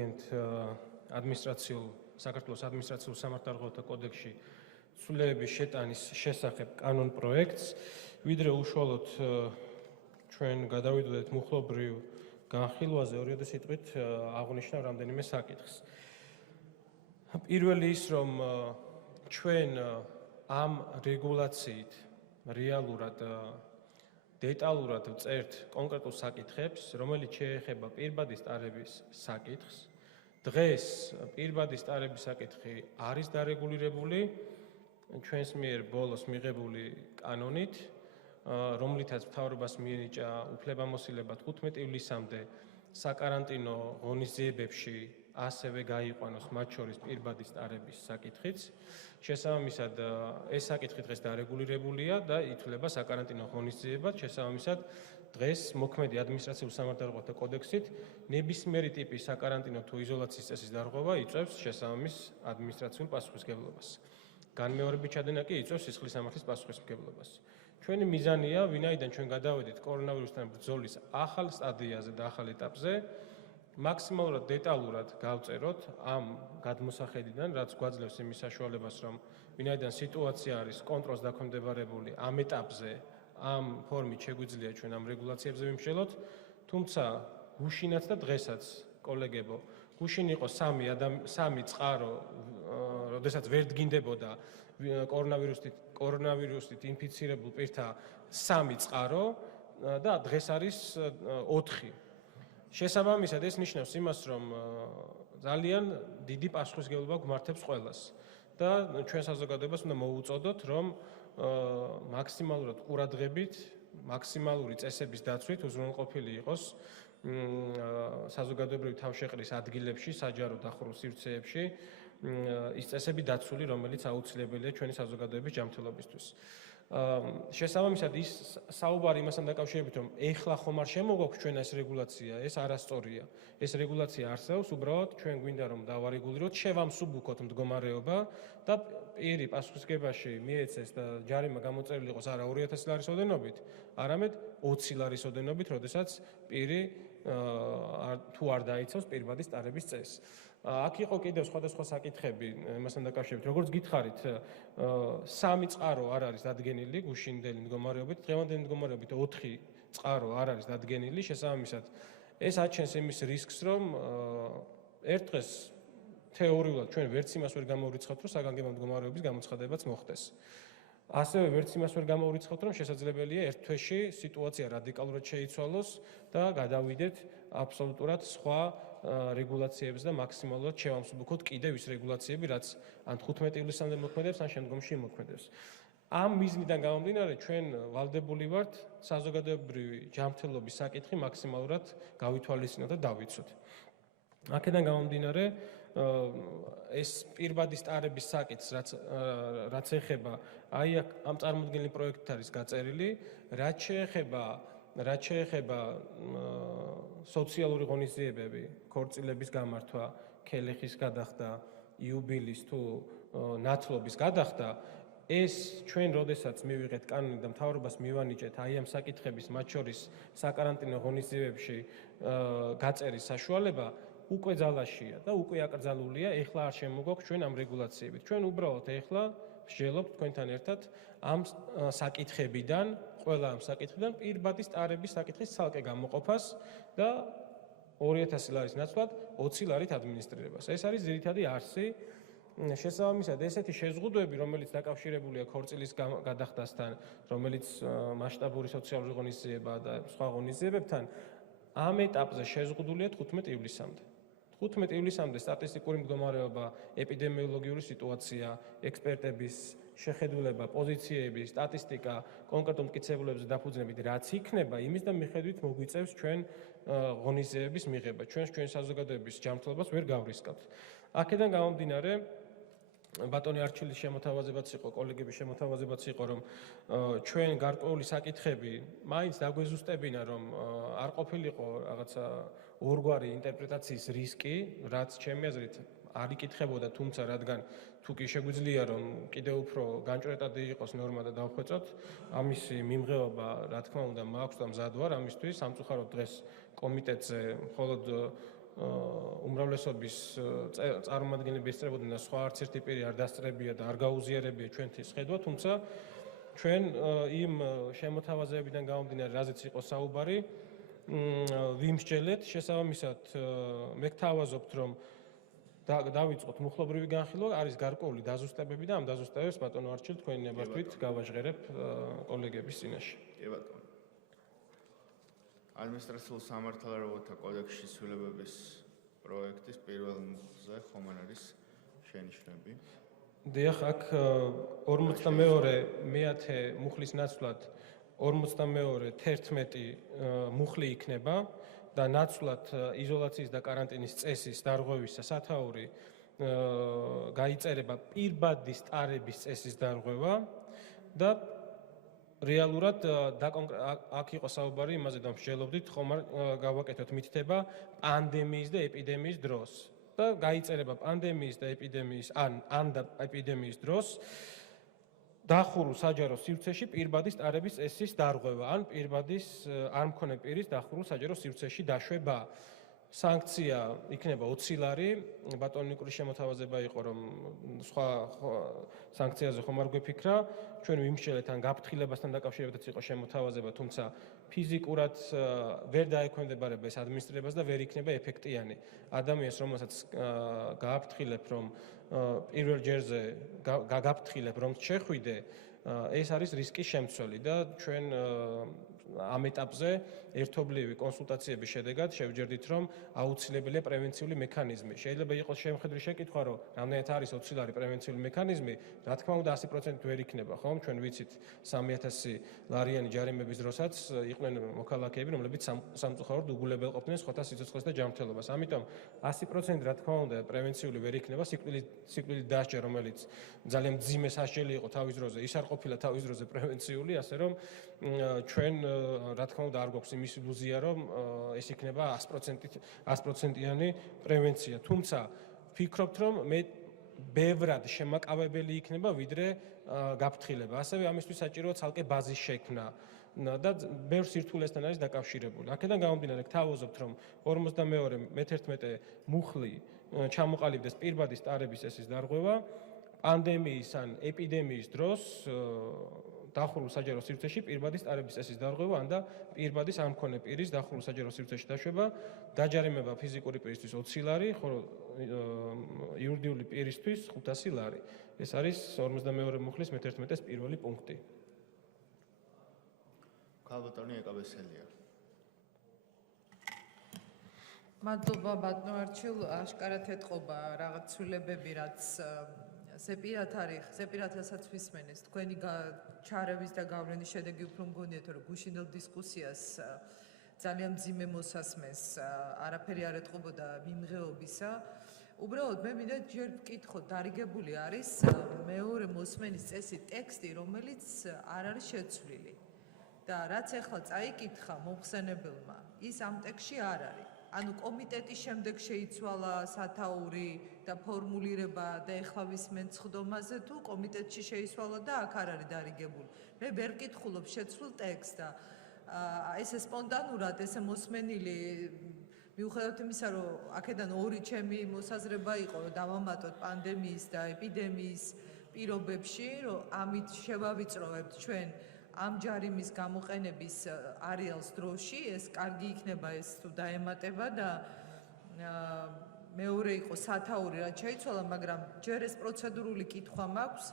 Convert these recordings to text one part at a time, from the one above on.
წარუდგენთ საქართველოს ადმინისტრაციულ სამართალდღეობათა კოდექსში ცვლილებების შეტანის შესახებ კანონ პროექტს, ვიდრე უშუალოდ ჩვენ გადავიდოდეთ მუხლობრივ განხილვაზე, ორიოდე სიტყვით აღვნიშნავ რამდენიმე საკითხს. პირველი ის, რომ ჩვენ ამ რეგულაციით რეალურად დეტალურად ვწერთ კონკრეტულ საკითხებს, რომელიც შეეხება პირბადის ტარების საკითხს. დღეს პირბადის ტარების საკითხი არის დარეგულირებული ჩვენს მიერ ბოლოს მიღებული კანონით, რომლითაც მთავრობას მიენიჭა უფლებამოსილება 15 ივლისამდე საკარანტინო ღონისძიებებში ასევე გაიყვანოს მათ შორის პირბადის ტარების საკითხიც. შესაბამისად, ეს საკითხი დღეს დარეგულირებულია და ითვლება საკარანტინო ღონისძიებად. შესაბამისად, დღეს მოქმედი ადმინისტრაციულ სამართალდღეობათა კოდექსით ნებისმიერი ტიპის საკარანტინო თუ იზოლაციის წესის დარღვევა იწვევს შესაბამის ადმინისტრაციულ პასუხისმგებლობას. განმეორებით ჩადენა კი იწვევს სისხლის სამართლის პასუხისმგებლობას. ჩვენი მიზანია, ვინაიდან ჩვენ გადავედით კორონავირუსთან ბრძოლის ახალ სტადიაზე და ახალ ეტაპზე, მაქსიმალურად დეტალურად გავწეროთ ამ გადმოსახედიდან, რაც გვაძლევს იმის საშუალებას, რომ ვინაიდან სიტუაცია არის კონტროლს დაქვემდებარებული ამ ეტაპზე, ამ ფორმით შეგვიძლია ჩვენ ამ რეგულაციებზე ვიმსჯელოთ, თუმცა გუშინაც და დღესაც, კოლეგებო, გუშინ იყო სამი წყარო, როდესაც ვერ დგინდებოდა კორონავირუსით ინფიცირებულ პირთა 3 წყარო და დღეს არის 4. შესაბამისად, ეს ნიშნავს იმას, რომ ძალიან დიდი პასუხისმგებლობა გვმართებს ყველას და ჩვენ საზოგადოებას უნდა მოუწოდოთ, რომ მაქსიმალურად ყურადღებით, მაქსიმალური წესების დაცვით უზრუნველყოფილი იყოს საზოგადოებრივი თავშეყრის ადგილებში, საჯარო დახურულ სივრცეებში ის წესები დაცული, რომელიც აუცილებელია ჩვენი საზოგადოების ჯანმრთელობისთვის. შესაბამისად, ის საუბარი იმასთან დაკავშირებით, რომ ეხლა ხომ არ შემოგვაქვს ჩვენ ეს რეგულაცია, ეს არასწორია. ეს რეგულაცია არსებობს, უბრალოდ ჩვენ გვინდა რომ დავარეგულიროთ, შევამსუბუქოთ მდგომარეობა და პირი პასუხისმგებაში მიეცეს და ჯარიმა გამოწერილი იყოს არა 2000 ლარის ოდენობით, არამედ 20 ლარის ოდენობით, როდესაც პირი თუ არ დაიცავს პირბადის ტარების წესს. აქ იყო კიდევ სხვადასხვა საკითხები იმასთან დაკავშირებით. როგორც გითხარით, 3 წყარო არ არის დადგენილი გუშინდელი მდგომარეობით, დღევანდელი მდგომარეობით 4 წყარო არ არის დადგენილი. შესაბამისად, ეს აჩენს იმის რისკს, რომ ერთ დღეს თეორიულად ჩვენ ვერც იმას ვერ გამოვრიცხავთ, რომ საგანგებო მდგომარეობის გამოცხადებაც მოხდეს. ასევე ვერც იმას ვერ გამოვრიცხავთ, რომ შესაძლებელია ერთ თვეში სიტუაცია რადიკალურად შეიცვალოს და გადავიდეთ აბსოლუტურად სხვა რეგულაციებს და მაქსიმალურად შევამსუბუქოთ კიდევ ის რეგულაციები, რაც ან 15 ივლისამდე მოქმედებს, ან შემდგომში მოქმედებს. ამ მიზნიდან გამომდინარე, ჩვენ ვალდებული ვართ საზოგადოებრივი ჯანმრთელობის საკითხი მაქსიმალურად გავითვალისწინოთ და დავიცვათ. აქედან გამომდინარე, ეს პირბადის ტარების საკითხს, რაც ეხება, აი ამ წარმოდგენილ პროექტით არის გაწერილი, რაც შეეხება სოციალური ღონისძიებები, ქორწილების გამართვა, ქელეხის გადახდა, იუბილის თუ ნათლობის გადახდა, ეს ჩვენ როდესაც მივიღეთ კანონი და მთავრობას მივანიჭეთ აი ამ საკითხების, მათ შორის საკარანტინო ღონისძიებებში გაწერის საშუალება, უკვე ძალაშია და უკვე აკრძალულია, ეხლა არ შემოგვაქვს ჩვენ ამ რეგულაციებით. ჩვენ უბრალოდ ეხლა ვსჯელობთ თქვენთან ერთად ამ საკითხებიდან, ყველა ამ საკითხიდან პირბადის ტარების საკითხის ცალკე გამოყოფას და 2000 ლარის ნაცვლად 20 ლარით ადმინისტრირებას. ეს არის ძირითადი არსი. შესაბამისად, ესეთი შეზღუდვები, რომელიც დაკავშირებულია ქორწილის გადახდასთან, რომელიც მასშტაბური სოციალური ღონისძიებაა და სხვა ღონისძიებებთან, ამ ეტაპზე შეზღუდულია 15 ივლისამდე. 15 ივლისამდე სტატისტიკური მდგომარეობა, ეპიდემიოლოგიური სიტუაცია, ექსპერტების შეხედულება, პოზიციები, სტატისტიკა, კონკრეტულ მტკიცებულებზე დაფუძნებით, რაც იქნება, იმის და მიხედვით მოგვიწევს ჩვენ ღონისძიების მიღება. ჩვენ საზოგადოების ჯანმრთელობას ვერ გავრისკავთ. აქედან გამომდინარე, ბატონი არჩილის შემოთავაზებაც იყო, კოლეგების შემოთავაზებაც იყო, რომ ჩვენ გარკვეული საკითხები მაინც დაგვეზუსტებინა, რომ არ ყოფილიყო რაღაცა ორგვარი ინტერპრეტაციის რისკი, რაც ჩემი აზრით არ იკითხებოდა, თუმცა რადგან თუ კი შეგვიძლია, რომ კიდევ უფრო განჭვრეტადი იყოს ნორმა და დავხვეწოთ, ამისი მიმღებობა, რა თქმა უნდა, მაქვს და მზად ვარ ამისთვის. სამწუხაროდ დღეს კომიტეტზე მხოლოდ უმრავლესობის წარმომადგენლები ესწრებოდნენ და სხვა არც ერთი პირი არ დასწრებია და არ გაუზიარებია ჩვენთვის ხედვა, თუმცა ჩვენ იმ შემოთავაზებებიდან გამომდინარე, რაზეც იყო საუბარი, ვიმსჯელეთ, შესაბამისად მე გთავაზობთ, რომ დავიწყოთ მუხლობრივი განხილვა, არის გარკვეული დაზუსტებები და ამ დაზუსტებებს ბატონო არჩილ თქვენი ნებართვით გავაჟღერებ კოლეგების წინაშე. კი ბატონო. ადმინისტრაციულ სამართალდამცავთა კოდექსში ცვლილებების პროექტის პირველ მუხლზე ხომ არ არის შენიშვნები? დიახ, აქ 42 მუხლის ნაცვლად 42 მუხლი იქნება და ნაცვლად იზოლაციის და კარანტინის წესის დარღვევისა სათაური გაიწერება პირბადის ტარების წესის დარღვევა და რეალურად აქ იყო საუბარი იმაზე და მსჯელობდით, ხომ არ გავაკეთოთ მითითება პანდემიის და ეპიდემიის დროს და გაიწერება პანდემიის და ეპიდემიის ან და ეპიდემიის დროს დახურულ საჯარო სივრცეში პირბადის ტარების წესის დარღვევა ან პირბადის არ მქონე პირის დახურულ საჯარო სივრცეში დაშვება. სანქცია იქნება 20 ლარი. ბატონო ნიკურის შემოთავაზება იყო, რომ სხვა სანქციაზე ხომ არ გვეფიქრა. ჩვენ ვიმსჯელეთ ან გაფრთხილებასთან დაკავშირებადაც იყო შემოთავაზება, თუმცა ფიზიკურად ვერ დაექვემდებარება ეს ადმინისტრებას და ვერ იქნება ეფექტიანი. ადამიანს, რომელსაც გააფრთხილებ, რომ პირველ ჯერზე გაგაფრთხილებ, რომ შეხვიდე, ეს არის რისკის შემცველი და ჩვენ ამ ეტაპზე ერთობლივი კონსულტაციების შედეგად შევჯერდით, რომ აუცილებელია პრევენციული მექანიზმი. შეიძლება იყოს შემხედრი შეკითხვა, რომ რამდენად არის 20 ლარი პრევენციული მექანიზმი, რა თქმა უნდა 100% ვერ იქნება, ხომ? ჩვენ ვიცით 3000 ლარიანი ჯარიმების დროსაც იყვნენ მოქალაქეები, რომლებიც სამწუხაროდ უგულებელ ყოფდნენ სხვათა სიცოცხლეს და ჯანმრთელობას. ამიტომ 100% რა თქმა უნდა პრევენციული ვერ იქნება, სიკვდილით დასჯა, რომელიც ძალიან მძიმე სასჯელი იყო თავის დროზე, ის არ ყოფილა თავის დროზე პრევენციული, ასე რომ ჩვენ რა თქმა უნდა არ გვაქვს იმის ილუზია, რომ ეს იქნება 100%-იანი პრევენცია. თუმცა ვფიქრობთ, რომ მე ბევრად შემაკავებელი იქნება, ვიდრე გაფრთხილება. ასევე ამისთვის საჭიროა ცალკე ბაზის შექმნა და ბევრ სირთულესთან არის დაკავშირებული. აქედან გამომდინარე, გთავაზობთ, რომ 42 მუხლი ჩამოყალიბდეს პირბადის ტარების წესის დარღვევა, პანდემიის ან ეპიდემიის დროს დახურულ საჯარო სივრცეში პირბადის ტარების წესის დარღვევა ან და პირბადის არ მქონე პირის დახურულ საჯარო სივრცეში დაშვება, გაჯარიმება ფიზიკური პირისთვის 20 ლარი, ხოლო იურიდიული პირისთვის 500 ლარი. ეს არის 42 მუხლის მე-11-ის პირველი პუნქტი. ქალბატონი ეკაბესელია. მადლობა ბატონო არჩილ, აშკარად ეთყობა რაღაც ცვლილებები, რაც სეპირატასაც ვისმენეს. თქვენი ჩარევის და გავლენის შედეგი უფრო მგონიათ, რომ გუშინდელ დისკუსიას ძალიან მძიმე მოსასმენს, არაფერი არ ეთყობოდა მიმღეობისა. უბრალოდ მე მინდა ჯერ ვკითხოთ, დარიგებული არის მეორე მოსმენის წესი ტექსტი, რომელიც არ არის შეცვლილი. და რაც ახლა წაიკითხა მომხსენებელმა, ის ამ ტექსტში არ არის. ანუ კომიტეტის შემდეგ შეიცვალა სათაური და ფორმულირება და ეხლა ვისმენ ცხდომაზე თუ კომიტეტში შეიცვალა და აქ არ არის დარიგებული. მე ვერ ვკითხულობ შეცვლილ ტექსტს და ესე სპონტანურად ესე მოსმენილი მიუხედავად იმისა, რომ აქედან ორი ჩემი მოსაზრება იყო, რომ დავამატოთ პანდემიის და ეპიდემიის პირობებში, რომ ამით შევავიწროვებთ ჩვენ ამ ჯარიმის გამოყენების არეალს დროში, ეს კარგი იქნება ეს თუ დაემატება და მეორე იყო სათაური რაც შეიცვალა, მაგრამ ჯერ ეს პროცედურული კითხვა მაქვს.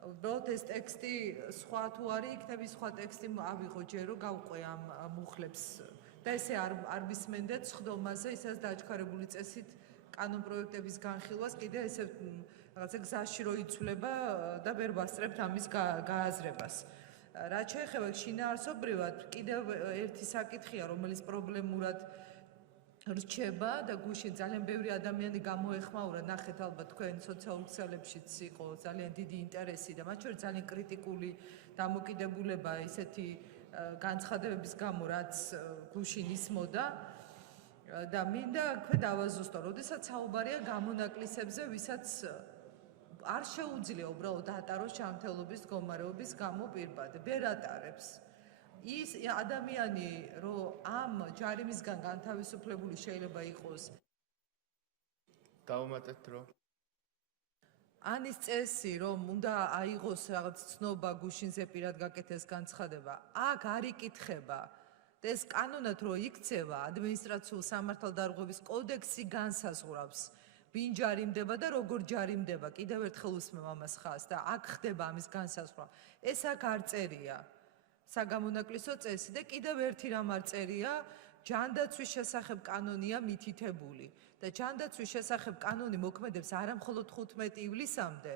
უბრალოდ ეს ტექსტი სხვა თუ არის, იქნება სხვა ტექსტი ავიღო ჯერ რომ გავყვე ამ მუხლებს და ესე არ ვისმენდეთ სხდომაზე, ისაც დააჩქარებული წესით კანონ პროექტების განხილვას კიდე ესე რაღაცა გზაში რო იცვლება და ვერ ვასწრებთ ამის გააზრებას. რაც შეეხება შინაარსობრივად, კიდევ ერთი საკითხია, რომელიც პრობლემურად რჩება და გუშინ ძალიან ბევრი ადამიანი გამოეხმაურა, ნახეთ ალბათ თქვენ სოციალურ ქსელებშიც იყო ძალიან დიდი ინტერესი და მათ შორის ძალიან კრიტიკული დამოკიდებულება ისეთი განცხადებების გამო, რაც გუშინ ისმოდა და მინდა აქვე დავაზუსტო, როდესაც საუბარია გამონაკლისებზე, ვისაც არ შეუძლია უბრალოდ ატაროს ჯანმრთელობის მდგომარეობის გამო პირბადე, ვერ ატარებს. ის ადამიანი, რომ ამ ჯარიმისგან განთავისუფლებული შეიძლება იყოს დავუმატეთ რომ ანის წესი, რომ უნდა აიღოს რაღაც ცნობა გუშინზე პირად გაკეთეს განცხადება, აქ არ იკითხება. და ეს კანონად რო იქცევა, ადმინისტრაციულ სამართალდარღვევის კოდექსი განსაზღვრავს, ვინ ჯარიმდება და როგორ ჯარიმდება. კიდევ ერთხელ უსმევ ამას ხაზს და აქ ხდება ამის განსაზღვრა. ეს აქ არ წერია. საგამონაკლისო წესი და კიდევ ერთი რამ არ წერია, ჯანდაცვის შესახებ კანონია მითითებული. და ჯანდაცვის შესახებ კანონი მოქმედებს არა მხოლოდ 15 ივლისამდე,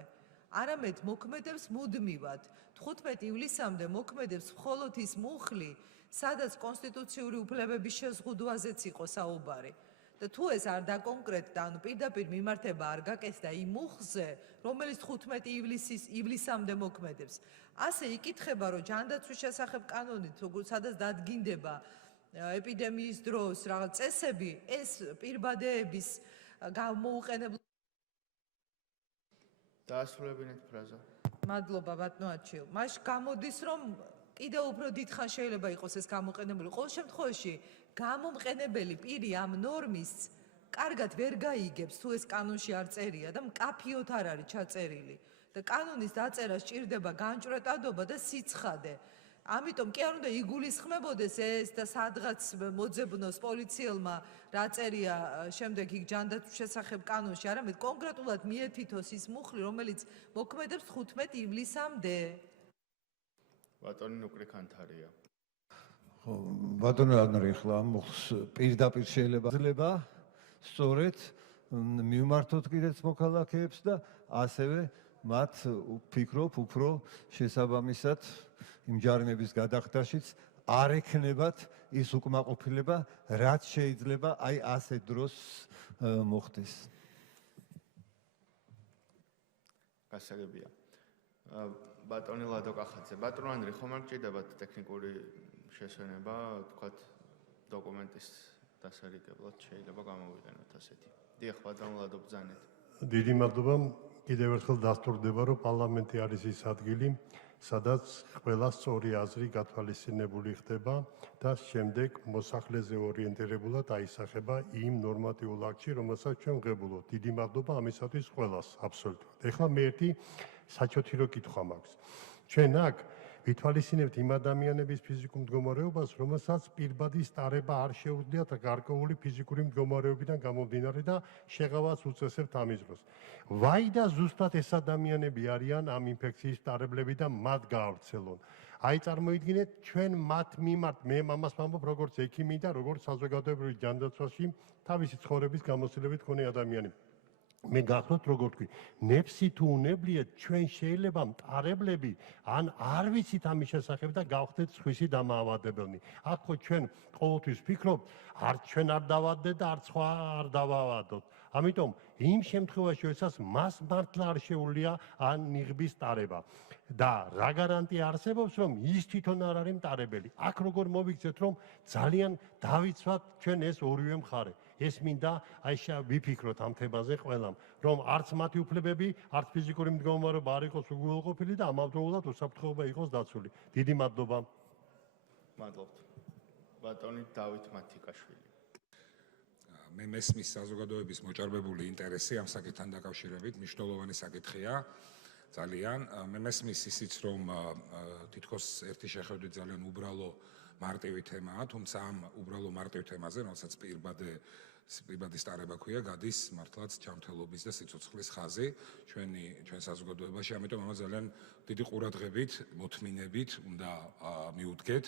არამედ მოქმედებს მუდმივად. 15 ივლისამდე მოქმედებს მხოლოდ ის მუხლი, სადაც კონსტიტუციური უფლებების შეზღუდვაზეც იყო საუბარი. და თუ ეს არ დაკონკრეტდა, ანუ პირდაპირ მიმართება არ გაკეთდა იმ მუხლზე, რომელიც 15 ივლისამდე მოქმედებს. ასე იკითხება, რომ ჯანდაცვის შესახებ კანონით, სადაც დადგინდება ეპიდემიის დროს რაღაც წესები, ეს პირბადეების გამოუყენებლობა. დაასრულებინეთ ფრაზა. მადლობა ბატონო აჩილ. მაშ გამოდის, რომ კიდევ უფრო დიდხანს შეიძლება იყოს ეს გამოყენებული. ყოველ შემთხვევაში გამომყენებელი პირი ამ ნორმის კარგად ვერ გაიგებს, თუ ეს კანონში არ წერია და მკაფიოდ არ არის ჩაწერილი. და კანონის დაწერა სჭირდება განჭვრეტადობა და სიცხადე. ამიტომ კი არ უნდა იგულისხმებოდეს ეს და სადღაც მოძებნოს პოლიციელმა რა წერია შემდეგ იქ ჯანდაცვის შესახებ კანონში, არამედ კონკრეტულად მიეთითოს ის მუხლი, რომელიც მოქმედებს 15 ივლისამდე. ბატონი ნუკრიკანთარია. ხო, ბატონო ანრი ხლა მუხლს პირდაპირ შეიძლება სწორედ მიმართოთ კიდეც მოქალაქეებს და ასევე მათ ვფიქრობ უფრო შესაბამისად იმ ჯარიმების გადახდაშიც არ ექნებათ ის უკმაყოფილება, რაც შეიძლება აი ასე დროს მოხდეს. გასაგებია. ბატონი ლადო კახაძე, ბატონო ანდრე, ხომ არ გჭირდებათ ტექნიკური შესვენება, თქვათ დოკუმენტის დასარიგებლად შეიძლება გამოვიყენოთ ასეთი. დიახ, ბატონო ლადო, ბრძანეთ. დიდი მადლობა. კიდევ ერთხელ დასტურდება, რომ პარლამენტი არის ის ადგილი, სადაც ყველა სწორი აზრი გათვალისწინებული ხდება და შემდეგ მოსახლეზე ორიენტირებულად აისახება იმ ნორმატიულ აქტში, რომელსაც ჩვენ ვღებულობთ. დიდი მადლობა ამისათვის ყველას, აბსოლუტურად. ეხლა მე ერთი საჩოთირო კითხვა მაქვს. ჩვენ აქ ვითვალისწინებთ იმ ადამიანების ფიზიკურ მდგომარეობას, რომელსაც პირბადის ტარება არ შეუძლიათ გარკვეული ფიზიკური მდგომარეობიდან გამომდინარე და შეღავას უწესებთ ამის დროს. ვაი და ზუსტად ეს ადამიანები არიან ამ ინფექციის მტარებლები და მათ გაავრცელონ. აი წარმოიდგინეთ, ჩვენ მათ მიმართ, მე ამას ვამბობ როგორც ექიმი და როგორც საზოგადოებრივი ჯანდაცვაში თავისი ცხოვრების გამოცდილებით მქონე ადამიანი. მე გახლავთ როგორ თქვი, ნეფსი თუ უნებლიეთ, ჩვენ შეიძლება მტარებლები ან არ ვიცით ამის შესახებ და გავხდეთ სხვისი დამაავადებელნი. აქ ხო ჩვენ ყოველთვის ვფიქრობთ, არც ჩვენ არ დავადდეთ და არც სხვა არ დავავადოთ. ამიტომ იმ შემთხვევაში, როდესაც მას მართლა არ შეუძლია ან ნიღბის ტარება და რა გარანტია არსებობს, რომ ის თვითონ არ არის მტარებელი. აქ როგორ მოვიქცეთ, რომ ძალიან დავიცვათ ჩვენ ეს ორივე მხარე. ეს მინდა აი ვიფიქროთ ამ თემაზე ყველამ, რომ არც მათი უფლებები, არც ფიზიკური მდგომარეობა არ იყოს უგულყოფილი და ამავდროულად უსაფრთხოება იყოს დაცული. დიდი მადლობა. მადლობთ. ბატონი დავით მათიკაშვილი. მე მესმის საზოგადოების მოჭარბებული ინტერესი ამ საკითხთან დაკავშირებით მნიშვნელოვანი საკითხია ძალიან. მე მესმის ისიც, რომ თითქოს ერთი შეხედვით ძალიან უბრალო მარტივი თემაა, თუმცა ამ უბრალო მარტივ თემაზე, რომელსაც პირბადის ტარება ქვია, გადის მართლაც ჯანმრთელობის და სიცოცხლის ხაზი ჩვენ საზოგადოებაში, ამიტომ ამას ძალიან დიდი ყურადღებით, მოთმინებით უნდა მიუდგეთ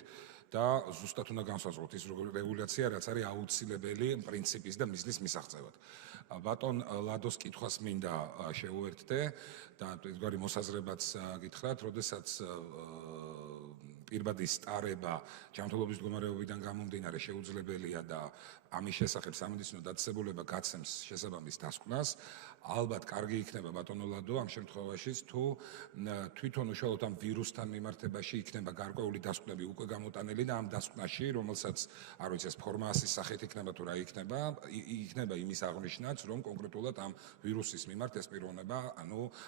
და ზუსტად უნდა განსაზღვროთ ის რეგულაცია, რაც არის აუცილებელი პრინციპის და მიზნის მისაღწევად. ბატონ ლადოს კითხვას მინდა შეუერთდე და ერთგვარი მოსაზრებაც გითხრათ, როდესაც პირბადის ტარება ჯანმრთელობის მდგომარეობიდან გამომდინარე შეუძლებელია და ამის შესახებ სამედიცინო დაწესებულება გაცემს შესაბამის დასკვნას, ალბათ კარგი იქნება ბატონო ლადო ამ შემთხვევაში თუ თვითონ უშუალოდ ამ ვირუსთან მიმართებაში იქნება გარკვეული დასკვნები უკვე გამოტანილი და ამ დასკვნაში, რომელსაც არ ვიცი ეს ფორმასის სახით იქნება თუ რა იქნება იმის აღნიშვნაც, რომ კონკრეტულად ამ ვირუსის მიმართ ეს პიროვნება,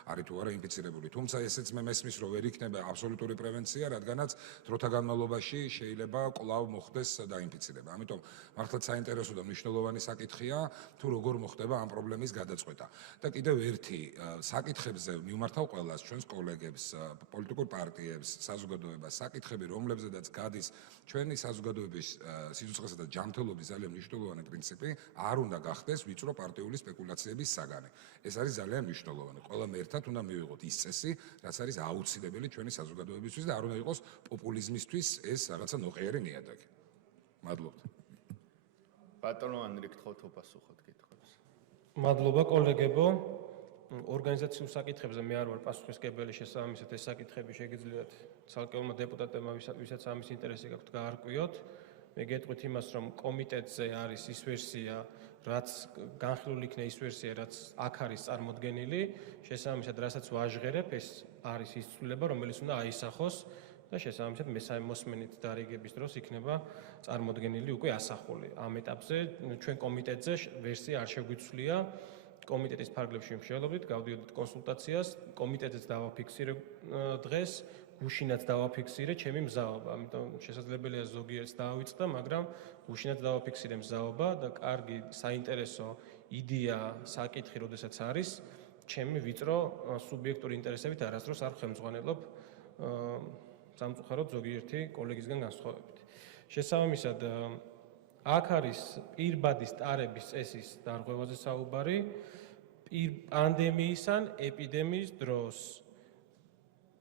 არის თუ არა ინფიცირებული. თუმცა ესეც მე მესმის, რომ ვერ იქნება აბსოლუტური პრევენცია, რადგანაც დროთა განმავლობაში შეიძლება კვლავ მოხდეს დაინფიცირება. ამიტომ მართლაც საინტერესო და მნიშვნელოვანი საკითხია, თუ როგორ მოხდება ამ პრობლემის გადაწყვეტა. და კიდევ ერთი საკითხებზე მიმართავ ყველას ჩვენს კოლეგებს, პოლიტიკურ პარტიებს, საზოგადოებას, საკითხები, რომლებზედაც გადის ჩვენი საზოგადოების სიცოცხლესა და ჯანმრთელობის ძალიან მნიშვნელოვანი პრინციპი, არ უნდა გახდეს ვიწრო პარტიული სპეკულაციების საგანი. ეს არის ძალიან მნიშვნელოვანი. ყველამ ერთად უნდა მივიღოთ ის წესი, რაც არის აუცილებელი ჩვენი საზოგადოებისთვის და არ უნდა იყოს პოპულიზმისთვის ეს რაღაცა ნოყიერი ნიადაგი. მადლობთ. ბატონო ანრი გთხოვთ უპასუხოთ კითხვებს. მადლობა კოლეგებო. ორგანიზაციულ საკითხებზე მე არ ვარ პასუხისმგებელი, შესაბამისად ეს საკითხები შეგიძლიათ ცალკეულმა დეპუტატებმა, ვისაც ამის ინტერესი გაქვთ, გაარკვიოთ. მე გეტყვით იმას, რომ კომიტეტზე არის ის ვერსია, რაც განხილული იქნა ის ვერსია, რაც აქ არის წარმოდგენილი, შესაბამისად, რასაც ვაჟღერებ, ეს არის ის ცვლილება, რომელიც უნდა აისახოს და შესაბამისად მესამე მოსმენით დარიგების დროს იქნება წარმოდგენილი უკვე ასახული. ამ ეტაპზე ჩვენ კომიტეტზე ვერსია არ შეგვიცვლია. კომიტეტის ფარგლებში მსჯელობდით, გავდიოდით კონსულტაციას, კომიტეტზეც დავაფიქსირე დღეს, გუშინაც დავაფიქსირე ჩემი მზაობა. ამიტომ შესაძლებელია ზოგიერთს დაავიწყდა, მაგრამ გუშინაც დავაფიქსირე მზაობა და კარგი საინტერესო იდეა, საკითხი, როდესაც არის, ჩემი ვიწრო სუბიექტური ინტერესებით არასდროს არ ხელმძღვანელობ სამწუხაროდ ზოგიერთი კოლეგისგან განსხვავებით. შესაბამისად, აქ არის პირბადის ტარების წესის დარღვევაზე საუბარი, პანდემიისან ეპიდემიის დროს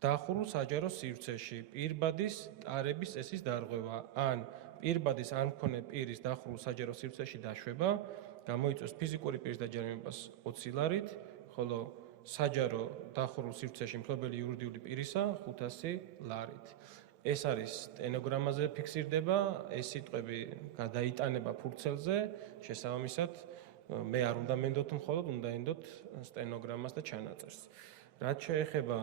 დახურულ საჯარო სივრცეში პირბადის ტარების წესის დარღვევა ან პირბადის არ მქონე პირის დახურულ საჯარო სივრცეში დაშვება გამოიწვევს ფიზიკური პირის დაჯარიმებას 20 ლარით, ხოლო საჯარო დახურულ სივრცეში მფლობელი იურიდიული პირისა 500 ლარით. ეს არის სტენოგრამაზე ფიქსირდება, ეს სიტყვები გადაიტანება ფურცელზე, შესაბამისად მე არ უნდა მენდოთ მხოლოდ, უნდა ენდოთ სტენოგრამას და ჩანაწერს. რაც შეეხება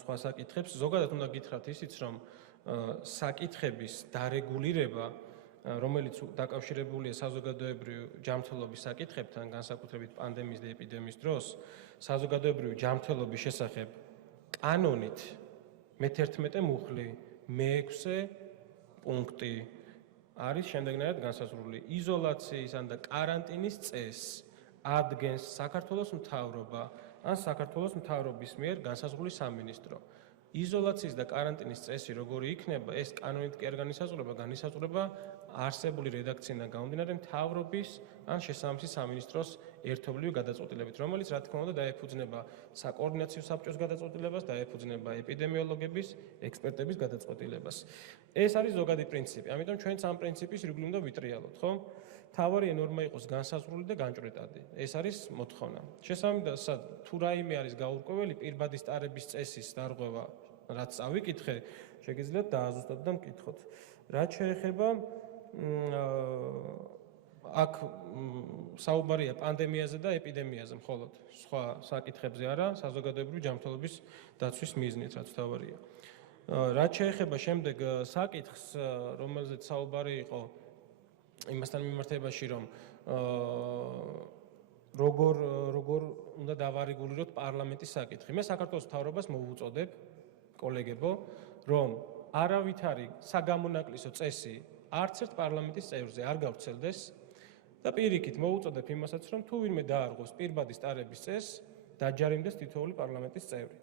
სხვა საკითხებს, ზოგადად უნდა გითხრათ ისიც, რომ საკითხების დარეგულირება, რომელიც დაკავშირებულია საზოგადოებრივი ჯანმრთელობის საკითხებთან, განსაკუთრებით პანდემიის და ეპიდემიის დროს, საზოგადოებრივი ჯანმრთელობის შესახებ კანონით მე-11 მუხლი, მე-6 პუნქტი არის შემდეგნაირად განსაზღვრული. იზოლაციისა და კარანტინის წესს ადგენს საქართველოს მთავრობა ან საქართველოს მთავრობის მიერ განსაზღვრული სამინისტრო. იზოლაციის და კარანტინის წესი როგორი იქნება, ეს კანონით კი არ განისაზღვრება არსებული რედაქციიდან გამომდინარე მთავრობის ან შესაბამისი სამინისტროს ერთობლივი გადაწყვეტილებით, რომელიც რა თქმა უნდა დაეფუძნება საკოორდინაციო საბჭოს გადაწყვეტილებას, დაეფუძნება ეპიდემიოლოგების, ექსპერტების გადაწყვეტილებას. ეს არის ზოგადი პრინციპი. ამიტომ ჩვენც ამ პრინციპის ირგვლივ უნდა ვიტრიალოთ, ხო? თავარი ნორმა იყოს განსაზღვრული და განჭვრეტადი. ეს არის მოთხოვნა. შესაბამისად, თუ რაიმე არის გაურკვეველი პირბადის ტარების წესის დარღვევა, რაც წავიკითხე, შეგიძლიათ დააზუსტოთ და მკითხოთ. რაც შეეხება აქ საუბარია პანდემიაზე და ეპიდემიაზე მხოლოდ, სხვა საკითხებზე არა, საზოგადოებრივი ჯანმრთელობის დაცვის მიზნით, რაც თავარია. რაც შეეხება შემდეგ საკითხს, რომელზეც საუბარი იყო იმასთან მიმართებაში, რომ როგორ უნდა დავარეგულიროთ პარლამენტის საკითხი. მე საქართველოს მთავრობას მოვუწოდებ, კოლეგებო, რომ არავითარი საგამონაკლისო წესი არც ერთ პარლამენტის წევრზე არ გავრცელდეს და პირიქით მოვუწოდებ იმასაც, რომ თუ ვინმე დაარღვევს პირბადის ტარების წესს, დაჯარიმდეს თითოეული პარლამენტის წევრი.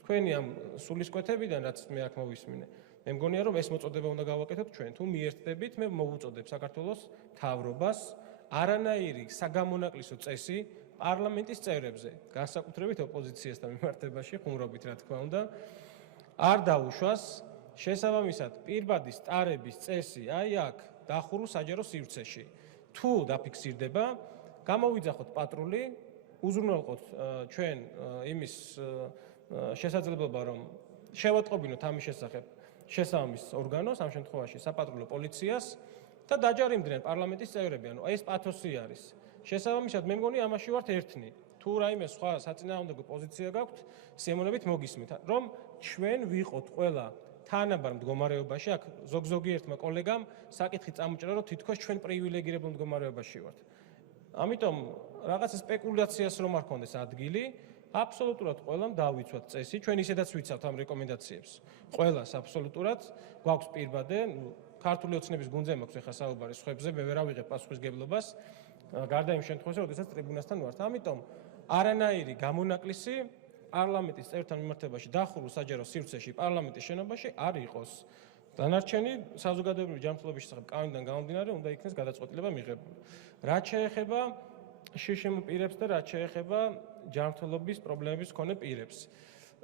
თქვენი ამ სულისკვეთებიდან, რაც მე აქ მოვისმინე, მე მგონია, რომ ეს მოწოდება უნდა გავაკეთოთ ჩვენ. თუ მიერთდებით, მე მოვუწოდებ საქართველოს მთავრობას არანაირი საგამონაკლისო წესი პარლამენტის წევრებზე, განსაკუთრებით ოპოზიციასთან მიმართებაში, ხუმრობით რა თქმა უნდა, არ დაუშვას. შესაბამისად, პირბადის ტარების წესი აი აქ დახურულ საჯარო სივრცეში. თუ დაფიქსირდება, გამოვიძახოთ პატრული, უზრუნველყოთ ჩვენ იმის შესაძლებლობა, რომ შევატყობინოთ ამის შესახებ შესაბამის ორგანოს, ამ შემთხვევაში საპატრულო პოლიციას და დაჯარიმდნენ პარლამენტის წევრები. ანუ ეს პათოსი არის. შესაბამისად, მე მგონი ამაში ვართ ერთნი. თუ რაიმე სხვა საწინააღმდეგო პოზიცია გაქვთ, სიამოვნებით მოგისმით, რომ ჩვენ ვიყოთ ყველა თანაბარ მდგომარეობაში, აქ ზოგ-ზოგიერთმა კოლეგამ საკითხი წამოჭრა, რომ თითქოს ჩვენ პრივილეგირებულ მდგომარეობაში ვართ. ამიტომ რაღაცა სპეკულაციას რომ არ ქონდეს ადგილი, აბსოლუტურად ყველამ დავიცვათ წესი, ჩვენ ისედაც ვიცავთ ამ რეკომენდაციებს. ყველას აბსოლუტურად გვაქვს პირბადე, ქართული ოცნების გუნდზე მაქვს ახლა საუბარი სხვებზე, მე ვერ ავიღებ პასუხისგებლობას, გარდა იმ შემთხვევაში, როდესაც ტრიბუნასთან ვართ. ამიტომ არანაირი გამონაკლისი პარლამენტის წევრთან მიმართებაში დახურულ საჯარო სივრცეში, პარლამენტის შენობაში არ იყოს. დანარჩენი საზოგადოებრივი ჯანმრთელობის შესახებ კანონიდან გამომდინარე უნდა იქნეს გადაწყვეტილება მიღებული. რაც შეეხება შშმ პირებს და რაც შეეხება ჯანმრთელობის პრობლემების მქონე პირებს.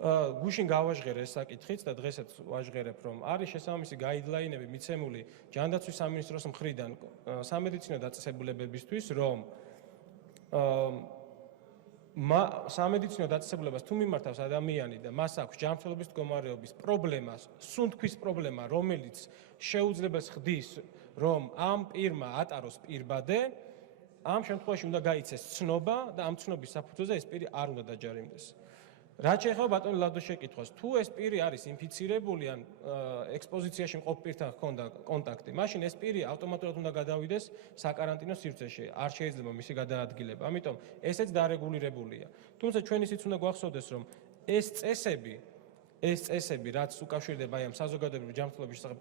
გუშინ გავაჟღერე ეს საკითხიც და დღესაც ვაჟღერებ, რომ არის შესაბამისი გაიდლაინები მიცემული ჯანდაცვის სამინისტროს მხრიდან სამედიცინო დაწესებულებებისთვის, რომ სამედიცინო დაწესებულებას თუ მიმართავს ადამიანი და მას აქვს ჯანმრთელობის მდგომარეობის პრობლემა, სუნთქვის პრობლემა, რომელიც შეუძლებელს ხდის, რომ ამ პირმა ატაროს პირბადე, ამ შემთხვევაში უნდა გაიცეს ცნობა და ამ ცნობის საფუძველზე ეს პირი არ უნდა დაჯარიმდეს. რაც შეეხება ბატონ ლადოს შეკითხვას, თუ ეს პირი არის ინფიცირებული ან ექსპოზიციაში მყოფ პირთან ჰქონდა კონტაქტი, მაშინ ეს პირი ავტომატურად უნდა გადავიდეს საკარანტინო სივრცეში, არ შეიძლება მისი გადაადგილება. ამიტომ ესეც დარეგულირებულია. თუმცა ჩვენ ისიც უნდა გვახსოვდეს, რომ ეს წესები, რაც უკავშირდება აი ამ საზოგადოებრივი ჯანმრთელობის შესახებ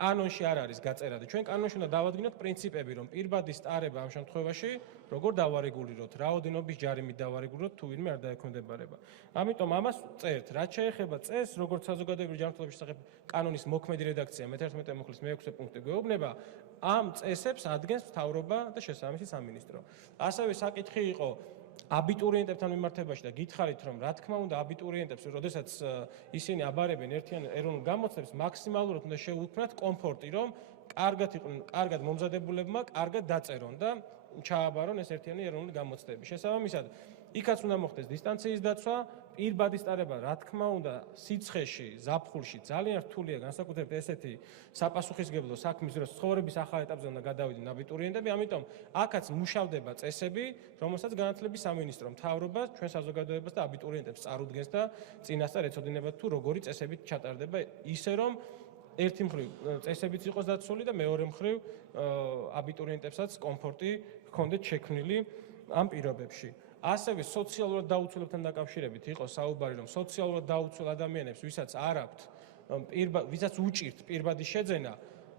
კანონში არ არის გაწერილი. ჩვენ კანონში უნდა დავადგინოთ პრინციპები, რომ პირბადის ტარება ამ შემთხვევაში როგორ დავარეგულიროთ, რაოდენობის ჯარიმით დავარეგულიროთ, თუ ვინმე არ დაექვემდებარება. ამიტომ ამას წერთ, რაც შეეხება წესს, როგორც საზოგადოებრივი ჯანმრთელობის შესახებ კანონის მოქმედი რედაქცია მე-11 მუხლის მე-6 პუნქტი გვეუბნება, ამ წესებს ადგენს მთავრობა და შესაბამისი სამინისტრო. ასევე საკითხი იყო აბიტურიენტებთან მიმართებაში და გითხარით, რომ რა თქმა უნდა აბიტურიენტებს, როდესაც ისინი აბარებენ ერთიან ეროვნულ გამოცდებს, მაქსიმალურად უნდა შეუქმნათ კომფორტი, რომ კარგად მომზადებულებმა კარგად დაწერონ და ჩააბარონ ეს ერთიანი ეროვნული გამოცდები. შესაბამისად, იქაც უნდა მოხდეს დისტანციის დაცვა, პირბადის ტარება, რა თქმა უნდა, სიცხეში, ზაფხულში ძალიან რთულია, განსაკუთრებით ესეთი საპასუხისმგებლო საქმის დროს ცხოვრების ახალ ეტაპზე უნდა გადავიდნენ აბიტურიენტები, ამიტომ აქაც მუშავდება წესები, რომელსაც განათლების სამინისტრო, მთავრობა, ჩვენ საზოგადოებას და აბიტურიენტებს წარუდგენს და წინასწარ ეცოდინებათ თუ როგორი წესებით ჩატარდება, ისე რომ ერთი მხრივ წესებიც იყოს დაცული და მეორე მხრივ აბიტურიენტებსაც კომფორტი ჰქონდეთ შექმნილი ამ პირობებში. ასევე სოციალურად დაუცველებთან დაკავშირებით იყო საუბარი, რომ სოციალურად დაუცველ ადამიანებს, ვისაც არ აქვთ ვისაც უჭირთ პირბადის შეძენა,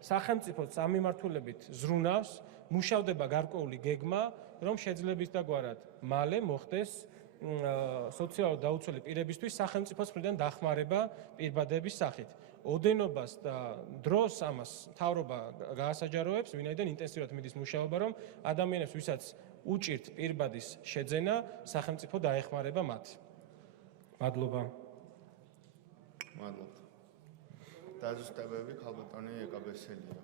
სახელმწიფო სამიმართულებით ზრუნავს, მუშავდება გარკვეული გეგმა, რომ შეძლებისდაგვარად მალე მოხდეს სოციალურად დაუცველი პირებისთვის სახელმწიფოს მხრიდან დახმარება პირბადების სახით. ოდენობას და დროს ამას მთავრობა გაასაჯაროებს, ვინაიდან ინტენსიურად მიდის მუშაობა, რომ ადამიანებს, ვისაც უჭირთ პირბადის შეძენა, სახელმწიფო დაეხმარება მათ. მადლობა. მადლობთ. დაზუსტებები ქალბატონი ეკაბესელია.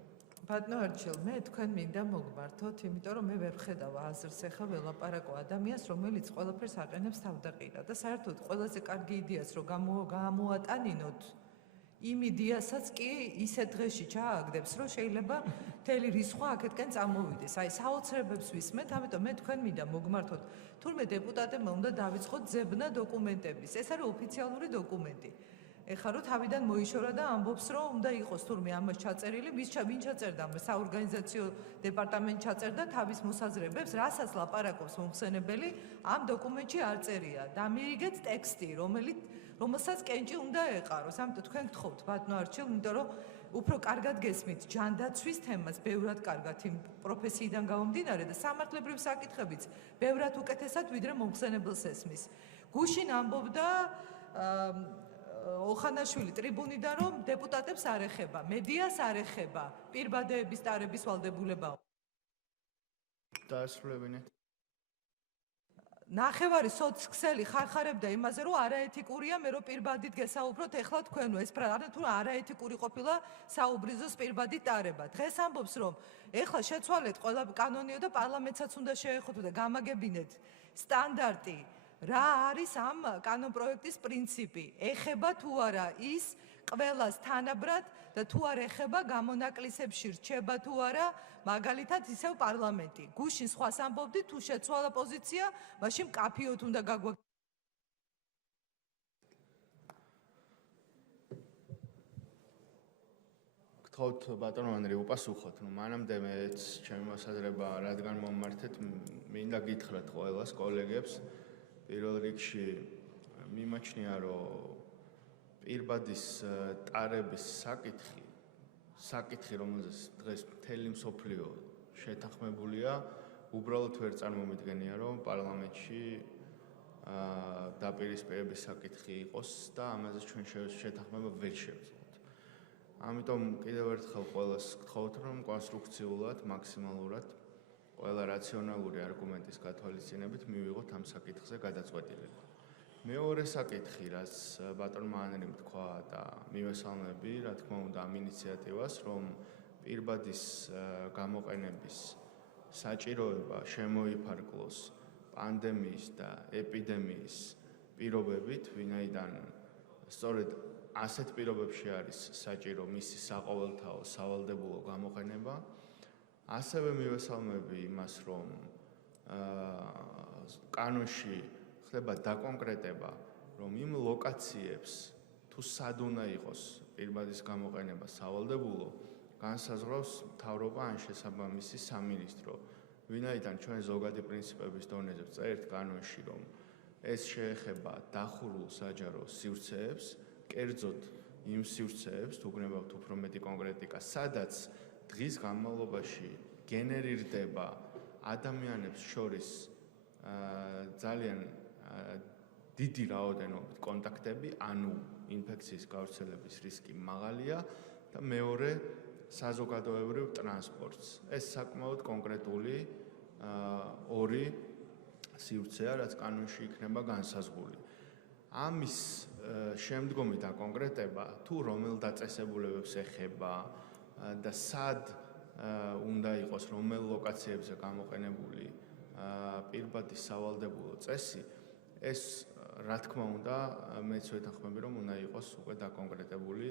ბატონო არჩილ, მე თქვენ მინდა მოგმართოთ, იმიტომ რომ მე ვერ ვხედავ აზრს ახლა ველაპარაკო ადამიანს, რომელიც ყველაფერს აყენებს თავდაყირა და საერთოდ ყველაზე კარგი იდეაც რომ გამოატანინოთ იმ იდეასაც კი ისე დღეში ჩააგდებს, რომ შეიძლება მთელი რისხვა აქეთკენ წამოვიდეს. აი საოცრებებს ვისმენთ, ამიტომ მე თქვენ მინდა მოგმართოთ, თურმე დეპუტატებმა უნდა დავიწყოთ ძებნა დოკუმენტების. ეს არის ოფიციალური დოკუმენტი. ეხლა რომ თავიდან მოიშორა და ამბობს, რომ უნდა იყოს თურმე ამას ჩაწერილი, ვინ ჩაწერდა ამას, საორგანიზაციო დეპარტამენტი ჩაწერდა თავის მოსაზრებებს, რასაც ლაპარაკობს მომხსენებელი, ამ დოკუმენტში არ წერია. დამირიგეთ ტექსტი, რომელსაც კენჭი უნდა ეყაროს. ამიტომ თქვენ გთხოვთ ბატონო არჩილ, იმიტომ რომ უფრო კარგად გესმით ჯანდაცვის თემას, ბევრად კარგად იმ პროფესიიდან გამომდინარე და სამართლებრივ საკითხებიც ბევრად უკეთესად ვიდრე მომხსენებელს ესმის. გუშინ ამბობდა ოხანაშვილი ტრიბუნიდან, რომ დეპუტატებს არ ეხება, მედიას არ ეხება, პირბადეების ტარების ვალდებულება. დაასრულებინეთ. ნახევარი სოციქსელი ხარხარებდა იმაზე, რომ არაეთიკურია, მე რომ პირბადით გესაუბროთ, ეხლა თქვენო ეს თუ არაეთიკური ყოფილა საუბრიზოს პირბადით ტარება. დღეს ამბობს, რომ ეხლა შეცვალეთ ყველა კანონიო და პარლამენტსაც უნდა შეეხოთ და გამაგებინეთ სტანდარტი რა არის ამ კანონპროექტის პრინციპი? ეხება თუ არა ის ყველას თანაბრად და თუ არ ეხება გამონაკლისებში რჩება თუ არა, მაგალითად ისევ პარლამენტი. გუშინ სხვას ამბობდი, თუ შეცვალა პოზიცია, მაშინ მკაფიოდ უნდა გაგვაგებინოთ. გთხოვთ ბატონო ანრი უპასუხოთ, მანამდე მეც ჩემი მოსაზრება რადგან მომმართეთ, მინდა გითხრათ ყველას კოლეგებს პირველ რიგში მიმაჩნია რომ პირბადის ტარების საკითხი რომელზეც დღეს მთელი მსოფლიო შეთანხმებულია უბრალოდ ვერ წარმომიდგენია რომ პარლამენტში დაპირისპირების საკითხი იყოს და ამაზე ჩვენ შეთანხმება ვერ შევძლოთ. ამიტომ კიდევ ერთხელ ყველას გთხოვთ რომ კონსტრუქციულად, მაქსიმალურად ყველა რაციონალური არგუმენტის გათვალისწინებით მივიღოთ ამ საკითხზე გადაწყვეტილება. მეორე საკითხი, რაც ბატონმა ანრიმ თქვა და მივესალმები, რა თქმა უნდა, ამ ინიციატივას, რომ პირბადის გამოყენების საჭიროება შემოიფარგლოს პანდემიის და ეპიდემიის პირობებით, ვინაიდან სწორედ ასეთ პირობებში არის საჭირო მისი საყოველთაო სავალდებულო გამოყენება. ასევე მივესალმები იმას, რომ კანონში ხდება დაკონკრეტება, რომ იმ ლოკაციებს თუ სად უნდა იყოს პირბადის გამოყენება სავალდებულო, განსაზღვრავს მთავრობა ან შესაბამისი სამინისტრო. ვინაიდან ჩვენ ზოგადი პრინციპების დონეზე ვწერთ კანონში, რომ ეს შეეხება დახურულ საჯარო სივრცეებს, კერძოდ იმ სივრცეებს, თუ გნებავთ უფრო მეტი კონკრეტიკა, სადაც დღის განმავლობაში გენერირდება ადამიანებს შორის ძალიან დიდი რაოდენობით კონტაქტები, ანუ ინფექციის გავრცელების რისკი მაღალია და მეორე საზოგადოებრივ ტრანსპორტს. ეს საკმაოდ კონკრეტული ორი სივრცეა, რაც კანონში იქნება განსაზღვრული. ამის შემდგომი დაკონკრეტება, თუ რომელ დაწესებულებებს ეხება და სად უნდა იყოს რომელ ლოკაციებზე გამოყენებული პირბადის სავალდებულო წესი, ეს რა თქმა უნდა მეც ვეთანხმები, რომ უნდა იყოს უკვე დაკონკრეტებული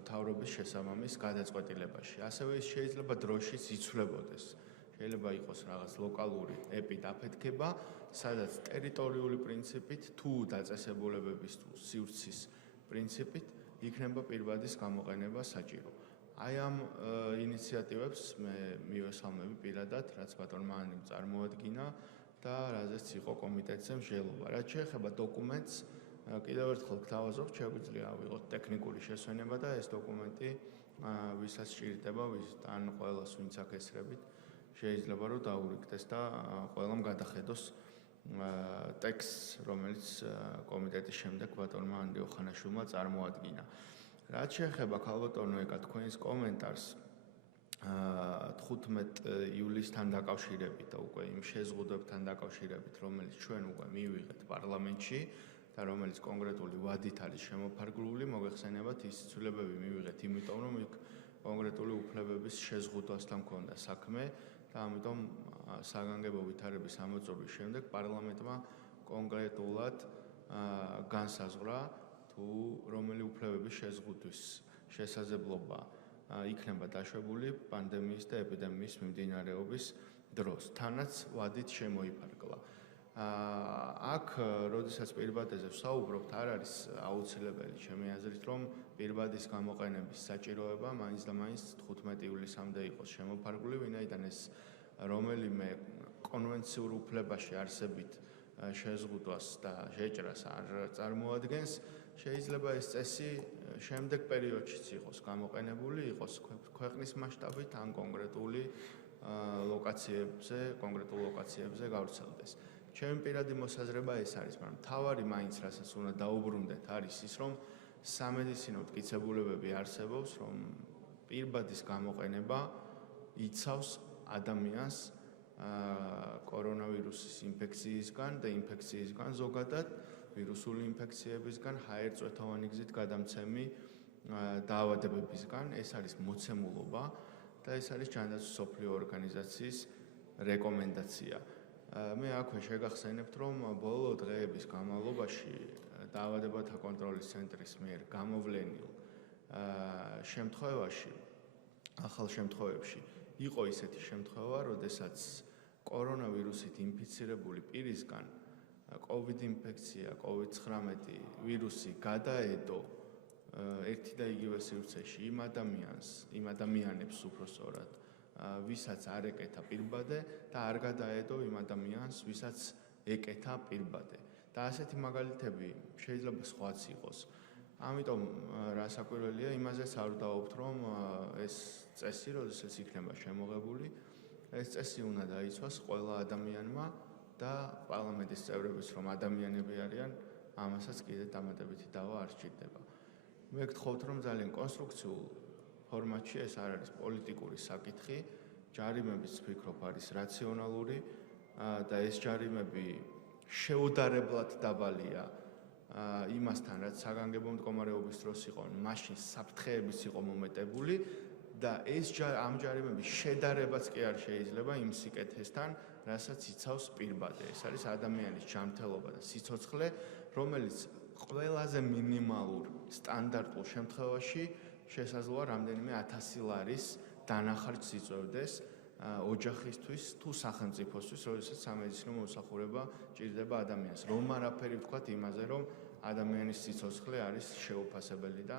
მთავრობის შესაბამის გადაწყვეტილებაში. ასევე ის შეიძლება დროშიც იცვლებოდეს. შეიძლება იყოს რაღაც ლოკალური ეპიდაფეთქება, სადაც ტერიტორიული პრინციპით თუ დაწესებულებების თუ სივრცის პრინციპით იქნება პირბადის გამოყენება საჭირო. აი ამ ინიციატივებს მე მივესალმები პირადად, რაც ბატონმა ანრიმ წარმოადგინა და რაზეც იყო კომიტეტზე მსჯელობა. რაც შეეხება დოკუმენტს, კიდევ ერთხელ გთავაზობთ, შეგვიძლია ავიღოთ ტექნიკური შესვენება და ეს დოკუმენტი ვისაც სჭირდება, ან ყველას ვინც აქ ესრებით, შეიძლება რომ დაურიგდეს და ყველამ გადახედოს ტექსტს, რომელიც კომიტეტის შემდეგ ბატონმა ანდრე ოხანაშვილმა წარმოადგინა. რაც შეეხება ქალბატონო ეკა თქვენს კომენტარს 15 ივლისთან დაკავშირებით და უკვე იმ შეზღუდვებთან დაკავშირებით, რომელიც ჩვენ უკვე მივიღეთ პარლამენტში და რომელიც კონკრეტული ვადით არის შემოფარგლული, მოგეხსენებათ ის ცვლილებები მივიღეთ, იმიტომ რომ იქ კონკრეტული უფლებების შეზღუდვასთან მქონდა საქმე და ამიტომ საგანგებო ვითარების ამოწურვის შემდეგ პარლამენტმა კონკრეტულად განსაზღვრა თუ რომელი უფლებების შეზღუდვის შესაძლებლობა იქნება დაშვებული პანდემიის და ეპიდემიის მიმდინარეობის დროს, თანაც ვადით შემოიფარგლა. აქ, როდესაც პირბადაზე ვსაუბრობთ, არ არის აუცილებელი ჩემი აზრით, რომ პირბადის გამოყენების საჭიროება მაინც და მაინც 15 ივლისამდე იყოს შემოფარგლული, ვინაიდან ეს რომელიმე კონვენციურ უფლებაში არსებით შეზღუდვას და შეჭრას არ წარმოადგენს, შეიძლება ეს წესი შემდეგ პერიოდშიც იყოს გამოყენებული, იყოს ქვეყნის მასშტაბით ან კონკრეტულ ლოკაციებზე გავრცელდეს. ჩემი პირადი მოსაზრება ეს არის, მაგრამ მთავარი მაინც რასაც უნდა დაუბრუნდეთ არის ის, რომ სამედიცინო მტკიცებულებები არსებობს, რომ პირბადის გამოყენება იცავს ადამიანს კორონავირუსის ინფექციისგან და ინფექციისგან ზოგადად ვირუსული ინფექციებისგან, ჰაერწვეთოვანი გზით გადამცემი დაავადებებისგან. ეს არის მოცემულობა და ეს არის ჯანდაცვის მსოფლიო ორგანიზაციის რეკომენდაცია. მე აქვე შეგახსენებთ, რომ ბოლო დღეების განმავლობაში დაავადებათა კონტროლის ცენტრის მიერ გამოვლენილ შემთხვევაში, ახალ შემთხვევებში იყო ისეთი შემთხვევა, როდესაც კორონავირუსით ინფიცირებული პირისგან COVID ინფექცია, COVID-19 ვირუსი გადაედო ერთი და იგივე სივრცეში იმ ადამიანებს უпростоრად, ვისაც არ ეკეთა პირბადე და არ გადაედო იმ ადამიანს, ვისაც ეკეთა პირბადე. და ასეთი მაგალითები შეიძლება სხვაც იყოს. ამიტომ რა საკვირველია, იმაზეც არ ვდაობთ, რომ ეს წესი, როდესაც იქნება შემოღებული, ეს წესი უნდა დაიცვას ყველა ადამიანმა და პარლამენტის წევრებიც რომ ადამიანები არიან, ამასაც კიდე დამატებითი დავა არ სჭირდება. მე გთხოვთ, რომ ძალიან კონსტრუქციულ ფორმატში ეს არ არის პოლიტიკური საკითხი, ჯარიმებიც ვფიქრობ არის რაციონალური და ეს ჯარიმები შეუდარებლად დაბალია იმასთან, რაც საგანგებო მდგომარეობის დროს იყო, მაშინ საფრთხეებიც იყო მომეტებული და ამ ჯარიმების შედარებაც კი არ შეიძლება იმ სიკეთესთან, რასაც იცავს პირბადე. ეს არის ადამიანის ჯანმრთელობა და სიცოცხლე, რომელიც ყველაზე მინიმალურ სტანდარტულ შემთხვევაში შესაძლოა რამდენიმე 1000 ლარის დანახარჯს იწევდეს ოჯახისთვის თუ სახელმწიფოსთვის, როდესაც სამედიცინო მომსახურება ჭირდება ადამიანს. რომ არაფერი ვთქვათ იმაზე, რომ ადამიანის სიცოცხლე არის შეუფასებელი და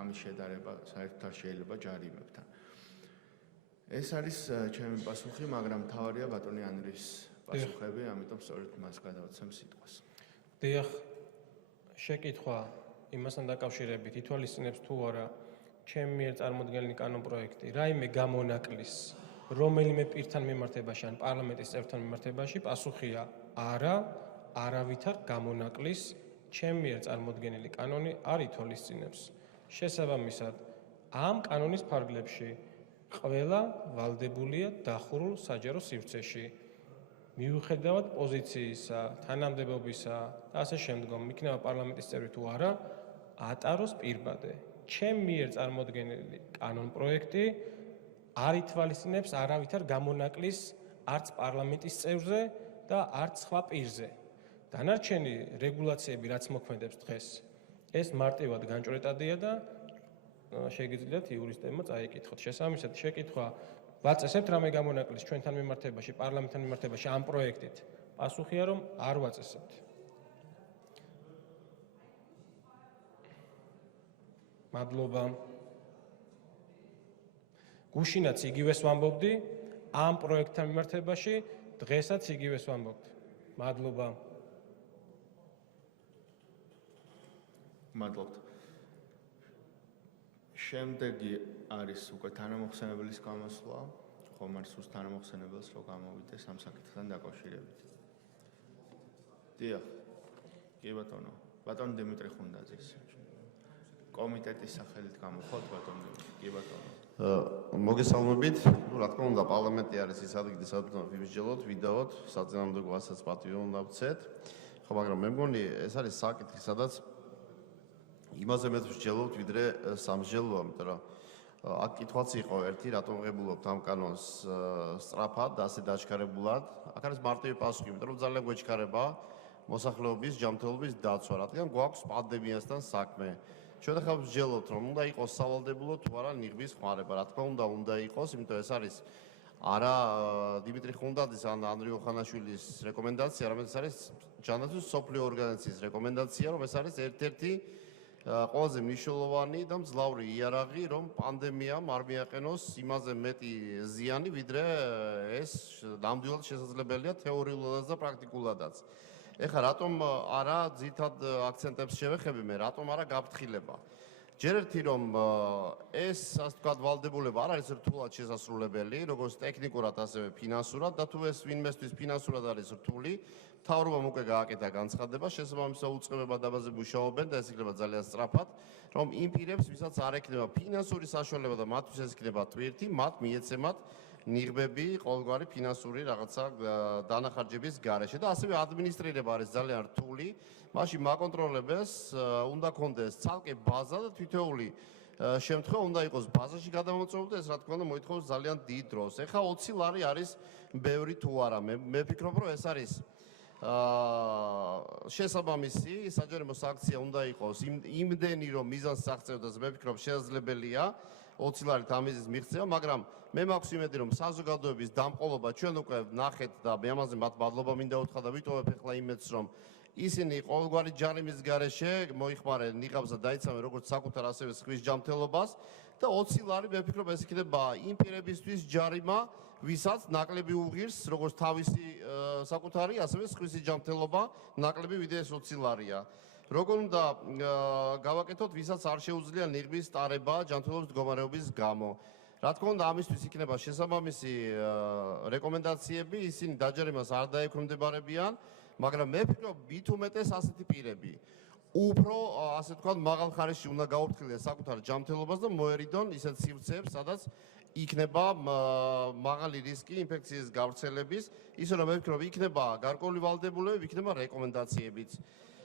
ამის შედარება საერთოდ არ შეიძლება ჯარიმებთან. ეს არის ჩემი პასუხი, მაგრამ მთავარია ბატონი ანრის პასუხები, ამიტომ სწორედ მას გადავაცემ სიტყვას. დიახ, შეკითხვა იმასთან დაკავშირებით ითვალისწინებს თუ არა ჩემი მიერ წარმოდგენილი კანონპროექტი რაიმე გამონაკლის რომელიმე პირთან მიმართებაში ან პარლამენტის წევრთან მიმართებაში? პასუხია არა, არავითარ გამონაკლის ჩემი მიერ წარმოდგენილი კანონი არ ითვალისწინებს. შესაბამისად, ამ კანონის ფარგლებში ყველა ვალდებულია დახურულ საჯარო სივრცეში. მიუხედავად პოზიციისა, თანამდებობისა და ასე შემდგომ, იქნება პარლამენტის წევრი თუ არა, ატაროს პირბადე. ჩემი მიერ წარმოდგენილი კანონპროექტი არ ითვალისწინებს არავითარ გამონაკლის არც პარლამენტის წევრზე და არც სხვა პირზე. დანარჩენი რეგულაციები, რაც მოქმედებს დღეს, ეს მარტივად განჭვრეტადია და შეგიძლიათ იურისტებმა წაიკითხოთ. შესაბამისად, შეკითხვა ვაწესებთ რამე გამონაკლის ჩვენთან მიმართებაში, პარლამენტთან მიმართებაში ამ პროექტით? პასუხია, რომ არ ვაწესებთ. მადლობა. გუშინაც იგივეს ვამბობდი, ამ პროექტთან მიმართებაში დღესაც იგივეს ვამბობთ. მადლობა. მადლობთ. შემდეგი არის უკვე თანამოხსენებლის გამოსვლა, ხომ არ სულ თანამოხსენებელს რო გამოვიდეს ამ საკითხთან დაკავშირებით. დიახ. კი ბატონო. ბატონ დიმიტრი ხუნდაძის. კომიტეტის სახელით გამოხვალთ ბატონ დიმიტრი. კი ბატონო. მოგესალმებით. რა თქმა უნდა, პარლამენტი არის ის ადგილი, სადაც ვიმსჯელოთ, ვიდაოთ, საწინააღმდეგო ასაც პატივი უნდა ვცეთ. ხო, მაგრამ მე მგონი, ეს არის საკითხი, სადაც იმაზე მეც ვსჯელობთ, ვიდრე სამსჯელოა, იმიტომ რომ აქ კითხვაც იყო ერთი, რატომ ღებულობთ ამ კანონს სწრაფად და ასე დაჩქარებულად. აქ არის მარტივი პასუხი, იმიტომ რომ ძალიან გვეჩქარება მოსახლეობის ჯანმრთელობის დაცვა, რადგან გვაქვს პანდემიასთან საქმე. ჩვენ ახლა ვსჯელობთ, რომ უნდა იყოს სავალდებულო თუ არა ნიღბის ხმარება. რა თქმა უნდა იყოს, იმიტომ ეს არის არა დიმიტრი ხუნდაძის ან ანრი ოხანაშვილის რეკომენდაცია, რომელიც ეს არის ჯანდაცვის მსოფლიო ორგანიზაციის რეკომენდაცია, რომ ეს არის ერთ-ერთი ყველაზე მნიშვნელოვანი და მძლავრი იარაღი, რომ პანდემიამ არ მიაყენოს იმაზე მეტი ზიანი, ვიდრე ეს ნამდვილად შესაძლებელია თეორიულადაც და პრაქტიკულადაც. ეხლა რატომ არა ძირითად აქცენტებს შევეხები მე, რატომ არა გაფრთხილება? ჯერ ერთი რომ ეს ასე ვთქვათ ვალდებულება არ არის რთულად შესასრულებელი, როგორც ტექნიკურად, ასევე ფინანსურად და თუ ეს ვინმესთვის ფინანსურად არის რთული, მთავრობამ უკვე გააკეთა განცხადება, შესაბამისად უწყებება დაბაზე მუშაობენ და ეს იქნება ძალიან სწრაფად, რომ იმ პირებს, ვისაც არ ექნება ფინანსური საშუალება და მათთვის ეს იქნება ტვირთი, მათ მიეცემათ ნიღბები, ყოველგვარი ფინანსური რაღაცა დანახარჯების გარეშე და ასევე ადმინისტრირება არის ძალიან რთული. მაშინ მაკონტროლებელს უნდა კონდეს ცალკე ბაზა და თითოეული შემთხვევა უნდა იყოს ბაზაში გადამოწეული და ეს რა თქმა უნდა მოითხოვს ძალიან დიდ დროს. ეხლა 20 ლარი არის ბევრი თუ არა. მე ვფიქრობ, რომ ეს არის შესაბამისი საჯარიმო სანქცია უნდა იყოს იმდენი რომ მიზანს აღწევდეს, მე ვფიქრობ შესაძლებელია 20 ლარით ამის მიღწევა, მაგრამ მე მაქვს იმედი რომ საზოგადოების დამყოლობა ჩვენ უკვე ნახეთ და მე ამაზე მათ მადლობა მინდა უთხრა და ვიტოვებ ახლა იმედს რომ ისინი ყოველგვარი ჯარიმის გარეშე მოიხმარენ ნიღაბს და დაიცავენ როგორც საკუთარ ასევე სხვის ჯანმრთელობას და 20 ლარი მე ვფიქრობ ეს იქნება იმ პირებისთვის ჯარიმა ვისაც ნაკლები უღირს როგორც თავისი საკუთარი ასევე სხვისი ჯანმრთელობა ნაკლები ვიდრე ეს 20 ლარია. როგორ უნდა გავაკეთოთ ვისაც არ შეუძლია ნიღბის ტარება ჯანმრთელობის მდგომარეობის გამო. რა თქმა უნდა ამისთვის იქნება შესაბამისი რეკომენდაციები, ისინი დაჯერებას არ დაექვემდებარებიან, მაგრამ მე ვფიქრობ მით უმეტეს ასეთი პირები უფრო ასე თქვა მაღალ ხარისში უნდა გაუფრთხილდეს საკუთარ ჯანმრთელობას და მოერიდონ ისეთ სივრცეებს, სადაც იქნება მაღალი რისკი ინფექციის გავრცელების, ისე რომ მე ვფიქრობ იქნება გარკვეული ვალდებულებები, იქნება რეკომენდაციებიც.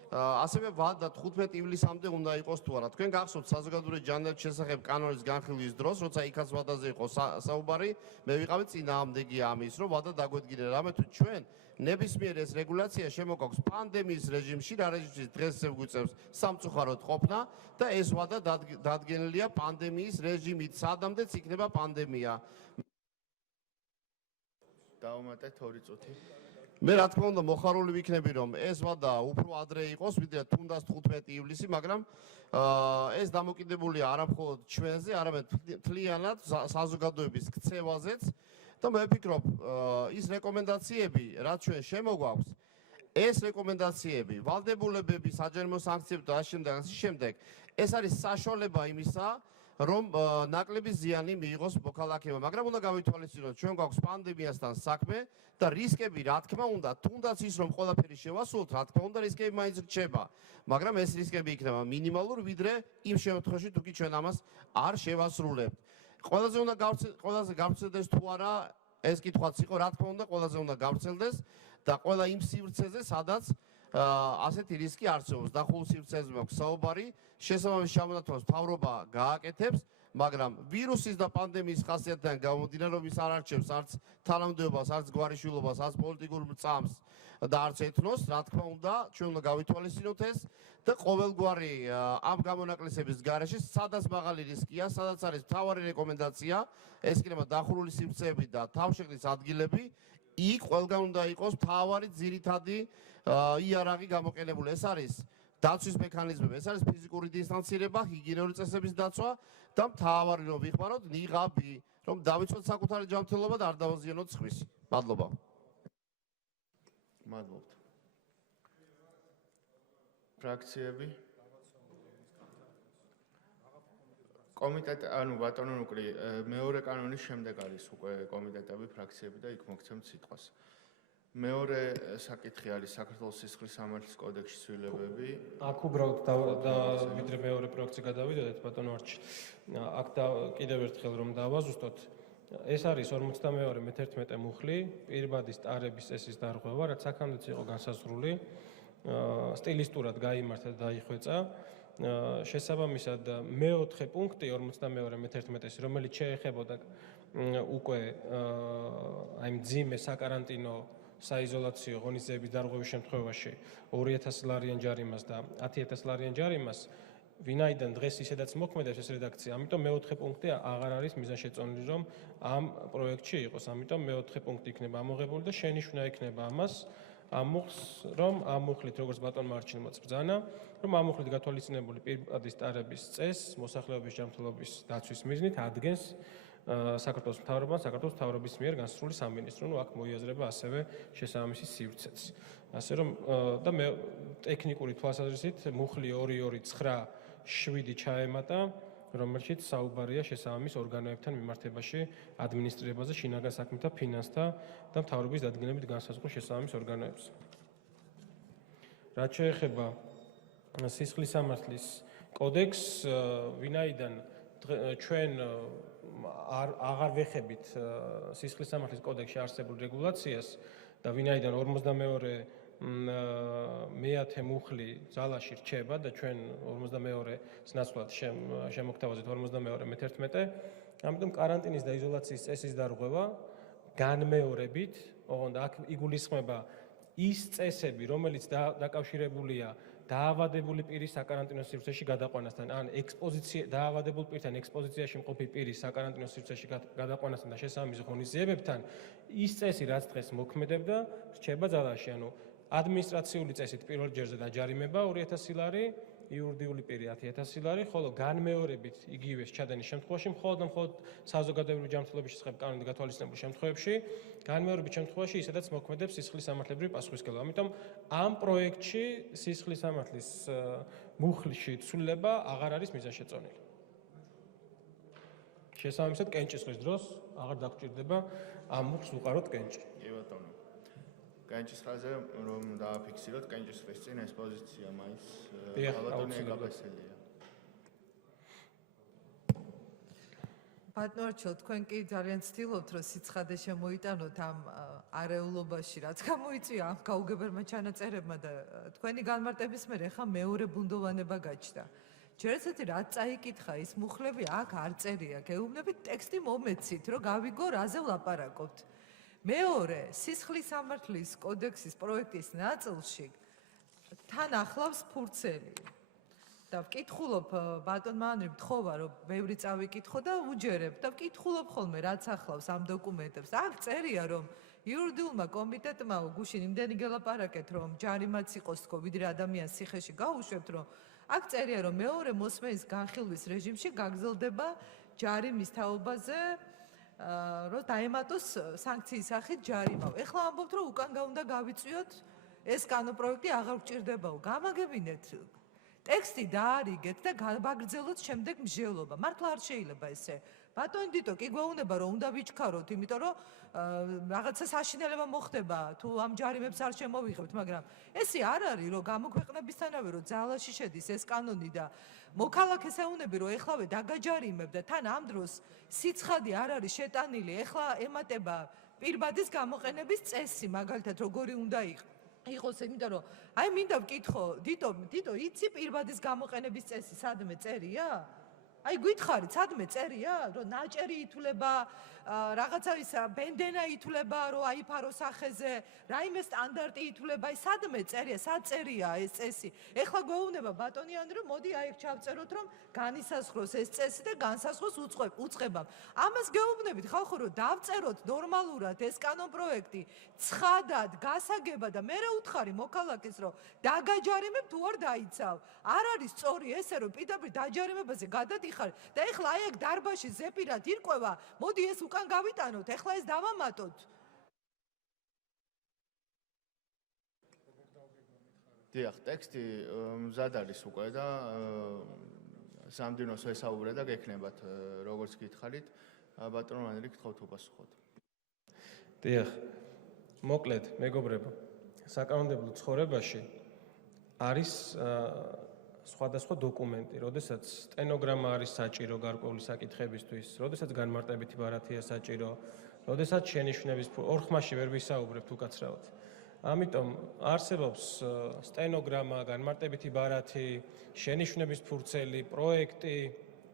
ასევე ვადა 15 ივლისამდე უნდა იყოს თუ არა. თქვენ გახსოვთ საზოგადოებრივი ჯანმრთელობის შესახებ კანონის განხილვის დროს, როცა იქაც ვადაზე იყო საუბარი, მე ვიყავი წინააღმდეგი ამის, რომ ვადა დაგვედგინა რამე თუ ჩვენ ნებისმიერ ეს რეგულაცია შემოგვაქვს პანდემიის რეჟიმში, რა რეჟიმში დღეს გვიწევს სამწუხაროდ ყოფნა და ეს ვადა დადგენილია პანდემიის რეჟიმით, სადამდეც იქნება პანდემია. დავუმატეთ 2 წუთი. მე რა თქმა უნდა მოხარული ვიქნები რომ ეს ვადა უფრო ადრე იყოს ვიდრე თუნდაც 15 ივლისი, მაგრამ ეს დამოკიდებულია არა მხოლოდ ჩვენზე, არამედ მთლიანად საზოგადოების ქცევაზეც და მე ვფიქრობ ის რეკომენდაციები რაც ჩვენ შემოგვაქვს ეს რეკომენდაციები ვალდებულებები საჯარიმო სანქციები და ამ შემდეგ ეს არის საშუალება იმისა რომ ნაკლები ზიანი მიიღოს მოქალაქეებმა, მაგრამ უნდა გავითვალისწინოთ ჩვენ გვაქვს პანდემიასთან საქმე და რისკები რა თქმა უნდა თუნდაც ის რომ ყველაფერი შევასრულოთ, რა თქმა უნდა რისკები მაინც რჩება, მაგრამ ეს რისკები იქნება მინიმალური ვიდრე იმ შემთხვევაში თუ კი ჩვენ ამას არ შევასრულებთ. ყველაზე უნდა გავრცელდეს თუ არა ეს კითხვაც იყო, რა თქმა უნდა ყველაზე უნდა გავრცელდეს და ყველა იმ სივრცეზე სადაც ასეთი რისკი არსებობს. დახულ სივრცეზე მაქვს საუბარი, შესაბამის ჩამონათვალს მთავრობა გააკეთებს, მაგრამ ვირუსის და პანდემიის ხასიათიდან გამომდინარე, რომ ის არ არჩევს არც თანამდებობას, არც გვარიშვილობას, არც პოლიტიკურ მრწამს და არც ეთნოს, რა თქმა უნდა, ჩვენ უნდა გავითვალისწინოთ ეს და ყოველგვარი ამ გამონაკლისების გარეშე, სადაც მაღალი რისკია, სადაც არის მთავარი რეკომენდაცია, ეს იქნება დახურული სივრცეები და თავშეყრის ადგილები, იქ ყველგან უნდა იყოს მთავარი ძირითადი იარაღი გამოყენებული. ეს არის დაცვის მექანიზმები, ეს არის ფიზიკური დისტანცირება, ჰიგიენური წესების დაცვა და მთავარი რომ ვიხმაროთ ნიღაბი, რომ დავიცვათ საკუთარი ჯანმრთელობა და არ დავაზიანოთ სხვისი. მადლობა. მადლობთ. ფრაქციები კომიტეტ ანუ ბატონო ნუკრი მეორე კანონის შემდეგ არის უკვე კომიტეტები, ფრაქციები და იქ მოგცემთ სიტყვას. მეორე საკითხი არის საქართველოს სისხლის სამართლის კოდექსის ცვლილებები. აქ უბრალოდ და ვიდრე მეორე პროექტზე გადავიდოდეთ ბატონო არჩი. აქ კიდევ ერთხელ რომ დავაზუსტოთ, ეს არის 52 მე-11 მუხლი, პირბადის ტარების წესის დარღვევა, რაც აქამდეც იყო განსაზღვრული, სტილისტურად გაიმართა და დაიხვეწა. შესაბამისად მე-4 პუნქტი 52 მე-11-ის, რომელიც შეეხებოდა უკვე აი მძიმე საკარანტინო საიზოლაციო ღონისძიების დარღვევის შემთხვევაში 2000 ლარიან ჯარიმას და 10000 ლარიან ჯარიმას, ვინაიდან დღეს ისედაც მოქმედებს ეს რედაქცია, ამიტომ მე-4 პუნქტი აღარ არის მიზანშეწონილი, რომ ამ პროექტში იყოს, ამიტომ მე-4 პუნქტი იქნება ამოღებული და შენიშვნა იქნება ამას, ამუხს, რომ ამ მუხლით, როგორც ბატონმა არჩილმა ბრძანა, რომ ამ მუხლით გათვალისწინებული პირადის ტარების წესს მოსახლეობის ჯანმრთელობის დაცვის მიზნით ადგენს საქართველოს მთავრობამ, საქართველოს მთავრობის მიერ განსაზღვრული სამინისტრო, ნუ აქ მოიაზრება ასევე შესაბამისი სივრცეც. ასე რომ და მე ტექნიკური თვალსაზრისით მუხლი 2297 ჩაემატა, რომელშიც საუბარია შესაბამის ორგანოებთან მიმართებაში ადმინისტრირებაზე, შინაგან საქმეთა, ფინანსთა და მთავრობის დადგენილებით განსაზღვრულ შესაბამის ორგანოებს. რაც შეეხება სისხლის სამართლის კოდექსს, ვინაიდან ჩვენ აღარ ვეხებით სისხლის სამართლის კოდექსში არსებულ რეგულაციას და ვინაიდან 52 მეათე მუხლი ძალაში რჩება და ჩვენ 52-ს ნაცვლად შემოგთავაზეთ 52 მე-11. ამიტომ კარანტინის და იზოლაციის წესის დარღვევა განმეორებით, ოღონდ აქ იგულისხმება ის წესები, რომელიც დაკავშირებულია დაავადებული პირის საკარანტინო სივრცეში გადაყვანასთან, ან დაავადებულ პირთან ექსპოზიციაში მყოფი პირის საკარანტინო სივრცეში გადაყვანასთან და შესაბამის ღონისძიებებთან, ის წესი, რაც დღეს მოქმედებდა, რჩება ძალაში. ანუ ადმინისტრაციული წესით პირველ ჯერზე დაჯარიმება 2000 ლარი, იურიდიული პირი 10000 ლარი, ხოლო განმეორებით იგივეს ჩადენის შემთხვევაში, მხოლოდ საზოგადოებრივი ჯანმრთელობის შესახებ კანონით გათვალისწინებულ შემთხვევებში, განმეორებით შემთხვევაში ისედაც მოქმედებს სისხლის სამართლებრივი პასუხისმგებლობა. ამიტომ ამ პროექტში სისხლის სამართლის მუხლში ცვლილება აღარ არის მიზანშეწონილი. შესაბამისად, კენჭისყრის დროს აღარ დაგჭირდება ამ მუხლს უყაროთ კენჭი. კი ბატონო. კენჭისყრაზე რომ დააფიქსიროთ, კენჭისყრის წინ ეს პოზიცია მაინც ბესელია. ბატონო, თქვენ კი ძალიან ცდილობთ, რომ სიცხადე შემოიტანოთ ამ არეულობაში, რაც გამოიწვია ამ გაუგებარმა ჩანაწერებმა და თქვენი განმარტების მერე ახლა მეორე ბუნდოვანება გაჩნდა. ჯერ ესეთი რაც წაიკითხა ის მუხლები აქ არ წერია. გეუბნებით ტექსტი მომეცით, რომ გავიგო რაზე ვლაპარაკობთ. მეორე, სისხლის სამართლის კოდექსის პროექტის ნაწილში თან ახლავს ფურცელი. და ვკითხულობ ბატონმა ანრი მთხოვა რომ ბევრი წავიკითხო და უჯერებ და ვკითხულობ ხოლმე რაც ახლავს ამ დოკუმენტებს. აქ წერია რომ იურიდიულმა კომიტეტმა გუშინ იმდენი გელაპარაკეთ რომ ჯარიმაც იყოს თქო ვიდრე ადამიანს ციხეში გაუშვებთ რომ აქ წერია რომ მეორე მოსმენის განხილვის რეჟიმში გაგრძელდება ჯარიმის თაობაზე რომ დაემატოს სანქციის სახით ჯარიმა. ეხლა ამბობთ რომ უკან უნდა გავიწვიოთ ეს კანონპროექტი აღარ გჭირდებაო. გამაგებინეთ ტექსტი დაარიგეთ და გავაგრძელოთ შემდეგ მსჯელობა. მართლა არ შეიძლება ესე. ბატონი დიტო კი გვეუბნება რომ უნდა ვიჩქაროთ, იმიტომ რომ რაღაცა საშინელება მოხდება თუ ამ ჯარიმებს არ შემოვიღებთ, მაგრამ ესე არ არის რომ გამოქვეყნებისთანავე რომ ძალაში შედის ეს კანონი და მოქალაქეს ეუბნები რომ ეხლავე დაგაჯარიმებ და თან ამ დროს სიცხადი არ არის შეტანილი, ეხლა ემატება პირბადის გამოყენების წესი, მაგალითად როგორი უნდა იყოს, იმიტომ რომ აი მინდა ვკითხო, დიტო, იცი პირბადის გამოყენების წესი სადმე წერია? აი გითხარით, სადმე წერია, რომ ნაჭერი ითვლება, რაღაცა ის ბენდენა ითვლება, რომ აიფარო სახეზე, რაიმე სტანდარტი ითვლება, აი სადმე წერია, სად წერია ეს წესი? ეხლა გვეუბნება ბატონიანი, რომ მოდი აი ჩავწეროთ, რომ განისაზღვროს ეს წესი და განსაზღვროს უწყებამ. ამას გეუბნებით ხალხო, რომ დავწეროთ ნორმალურად ეს კანონპროექტი, ცხადად, გასაგებად და მე უთხარი მოქალაქეს, რომ დაგაჯარიმებ თუ არ დაიცავ. არ არის სწორი ესე, რომ პირდაპირ დაჯარიმებაზე გადადიხარ და ეხლა აი ეგ დარბაში ზეპირად ირკვევა, მოდი ეს უკან გავიტანოთ, ეხლა ეს დავამატოთ. დიახ, ტექსტი მზად არის უკვე და სამდივნოს ესაუბრე და გექნებათ როგორც გითხარით, ბატონო ანრი გთხოვთ უპასუხოთ. დიახ. მოკლედ, მეგობრებო, საკანონმდებლო ცხოვრებაში არის სხვადასხვა დოკუმენტი, როდესაც სტენოგრამა არის საჭირო გარკვეული საკითხებისთვის, როდესაც განმარტებითი ბარათია საჭირო, როდესაც შენიშვნების ორ ხმაში ვერ ვისაუბრებთ უკაცრავად. ამიტომ არსებობს სტენოგრამა, განმარტებითი ბარათი, შენიშვნების ფურცელი, პროექტი,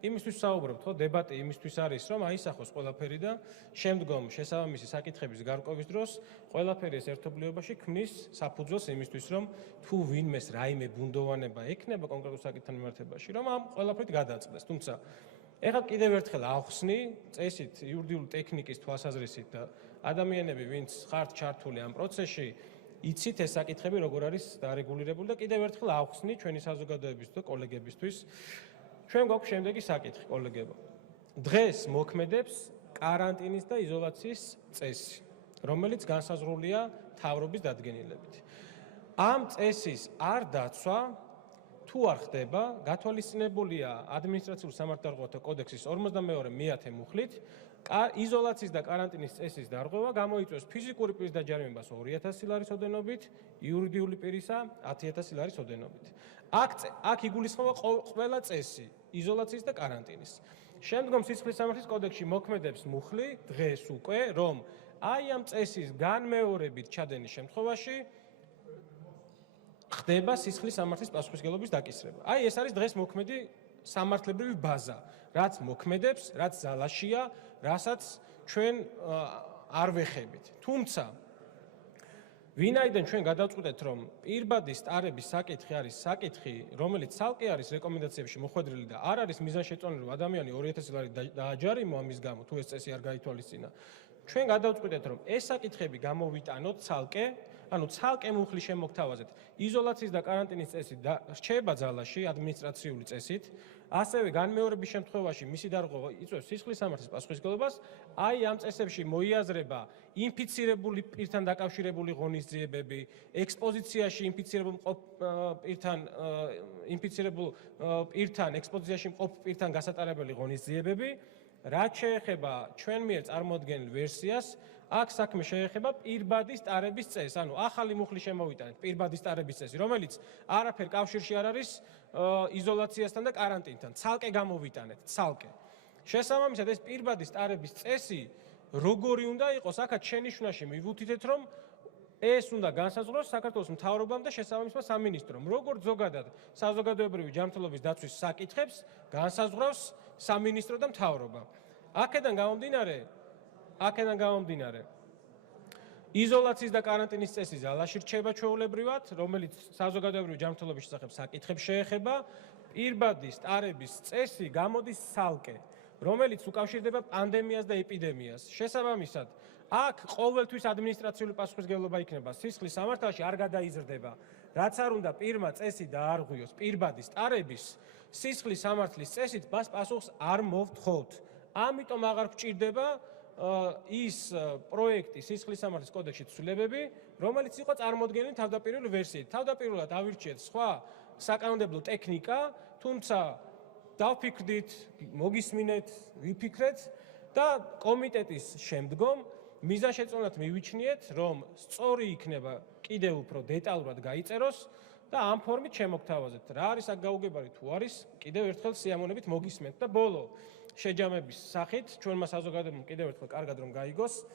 იმისთვის საუბრობთ, ხო, დებატი იმისთვის არის, რომ აისახოს ყველაფერი და შემდგომ შესაბამისი საკითხების გარკვევის დროს ყველაფერი ეს ერთობლიობაში ქმნის საფუძველს იმისთვის, რომ თუ ვინმეს რაიმე ბუნდოვანება ექნება კონკრეტულ საკითხთან მიმართებაში, რომ ამ ყველაფრით გადაწყდეს. თუმცა ეხლა კიდევ ერთხელ ახსნი წესით, იურიდიული ტექნიკის თვალსაზრისით და ადამიანები, ვინც ხართ ჩართული ამ პროცესში, იცით ეს საკითხები როგორ არის დარეგულირებული და კიდევ ერთხელ ახსნი ჩვენი საზოგადოების და კოლეგებისთვის. ჩვენ გვაქვს შემდეგი საკითხი, კოლეგებო. დღეს მოქმედებს კარანტინის და იზოლაციის წესი, რომელიც განსაზღვრულია მთავრობის დადგენილებით. ამ წესის არ დაცვა თუ არ ხდება, გათვალისწინებულია ადმინისტრაციული სამართალდარღვევათა კოდექსის 42 მე-10 მუხლით, იზოლაციის და კარანტინის წესის დარღვევა გამოიწვევს ფიზიკური პირის დაჯარიმებას 2000 ლარის ოდენობით, იურიდიული პირისა 10000 ლარის ოდენობით. აქ იგულისხმება ყველა წესი იზოლაციის და კარანტინის. შემდგომ სისხლის სამართლის კოდექსში მოქმედებს მუხლი დღეს უკვე, რომ აი ამ წესის განმეორებით ჩადენის შემთხვევაში ხდება სისხლის სამართლის პასუხისმგებლობის დაკისრება. აი ეს არის დღეს მოქმედი სამართლებრივი ბაზა, რაც მოქმედებს, რაც ძალაშია, რასაც ჩვენ არ ვეხებით. თუმცა ვინაიდან ჩვენ გადავწყვეტეთ, რომ პირბადი სტარების საკითხი არის საკითხი, რომელიც ცალკე არის რეკომენდაციებში მოხვედრილი და არ არის მიზანშეწონილი, რომ ადამიანი 2000 ლარი დააჯარიმო ამის გამო, თუ ეს წესი არ გაითვალისწინა. ჩვენ გადავწყვეტეთ, რომ ეს საკითხები გამოვიტანოთ ცალკე, ანუ ცალკე მუხლი შემოგთავაზეთ. იზოლაციის და კარანტინის წესი რჩება ძალაში ადმინისტრაციული წესით, ასევე განმეორების შემთხვევაში მისი დარღვევა იწვევს სისხლის სამართლის პასუხისმგებლობას, აი ამ წესებში მოიაზრება ინფიცირებული პირთან დაკავშირებული ღონისძიებები, ექსპოზიციაში ინფიცირებულ პირთან ექსპოზიციაში მყოფ პირთან გასატარებელი ღონისძიებები, რაც შეეხება ჩვენ მიერ წარმოდგენილ ვერსიას, აქ საქმე შეეხება პირბადის სტარების წესს, ანუ ახალი მუხლი შემოვიტანეთ პირბადის სტარების წესი, რომელიც არაფერ კავშირში არ არის იზოლაციასთან და კარანტინთან, ცალკე გამოვიტანეთ, ცალკე. შესაბამისად ეს პირბადის სტარების წესი როგორი უნდა იყოს, აქაც შენიშვნაში მივუთითეთ, რომ ეს უნდა განსაზღვროს საქართველოს მთავრობამ და შესაბამისმა სამინისტრომ. როგორც ზოგადად საზოგადოებრივი ჯანმრთელობის დაცვის საკითხებს განსაზღვრავს სამინისტრო და მთავრობა. აქედან გამომდინარე, იზოლაციის და კარანტინის წესი ძალაში რჩება ჩვეულებრივად, რომელიც საზოგადოებრივი ჯანმრთელობის შესახებ საკითხებს შეეხება, პირბადი სტარების წესი გამოდის ცალკე, რომელიც უკავშირდება პანდემიას და ეპიდემიას. შესაბამისად, აქ ყოველთვის ადმინისტრაციული პასუხისმგებლობა იქნება სისხლის სამართალში არ გადაიზრდება, რაც არ უნდა პირმა წესი დაარღვიოს პირბადი სტარების სისხლის სამართლის წესით მას პასუხს არ მოვთხოვთ. ამიტომ აღარ გვჭირდება ის პროექტი სისხლის სამართლის კოდექსში ცვლილებები, რომელიც იყო წარმოდგენილი თავდაპირველი ვერსიით. თავდაპირველად ავირჩიეთ სხვა საკანონმდებლო ტექნიკა, თუმცა დავფიქრდით, მოგისმინეთ, ვიფიქრეთ და კომიტეტის შემდგომ მიზანშეწონად მივიჩნიეთ, რომ სწორი იქნება კიდევ უფრო დეტალურად გაიწეროს და ამ ფორმით შემოგთავაზეთ. რა არის აქ გაუგებარი თუ არის, კიდევ ერთხელ სიამოვნებით მოგისმენთ და ბოლო შეჯამების სახით ჩვენმა საზოგადოებამ კიდევ ერთხელ კარგად რომ გაიგოს,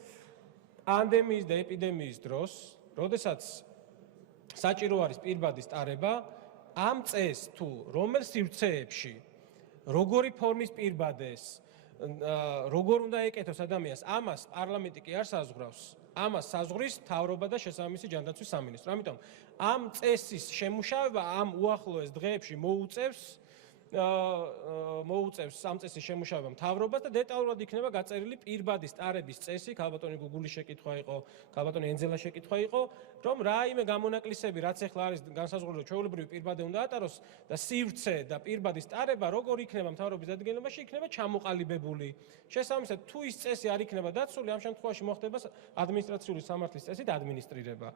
პანდემიის და ეპიდემიის დროს, როდესაც საჭირო არის პირბადი სტარება, ამ წესს თუ რომელ სივრცეებში, როგორი ფორმის პირბადეს, როგორ უნდა ეკეთოს ადამიანს, ამას პარლამენტი კი არ საზღვრავს. ამას საზღვრის მთავრობა და შესაბამისი ჯანდაცვის სამინისტრო. ამიტომ ამ წესის შემუშავება ამ უახლოეს დღეებში მოუწევს ამ წესის შემუშავება მთავრობას და დეტალურად იქნება გაწერილი პირბადი სტარების წესი, ქალბატონი გუგულის შეკითხვა იყო, ქალბატონი ენძელას შეკითხვა იყო, რომ რაიმე გამონაკლისები, რაც ახლა არის განსაზღვრული, ჩვეულებრივი პირბადე უნდა ატაროს და სივრცე და პირბადი სტარება როგორ იქნება მთავრობის დადგენილობაში, იქნება ჩამოყალიბებული. შესაბამისად, თუ ის წესი არ იქნება დაცული, ამ შემთხვევაში მოხდება ადმინისტრაციული სამართლის წესით ადმინისტრირება.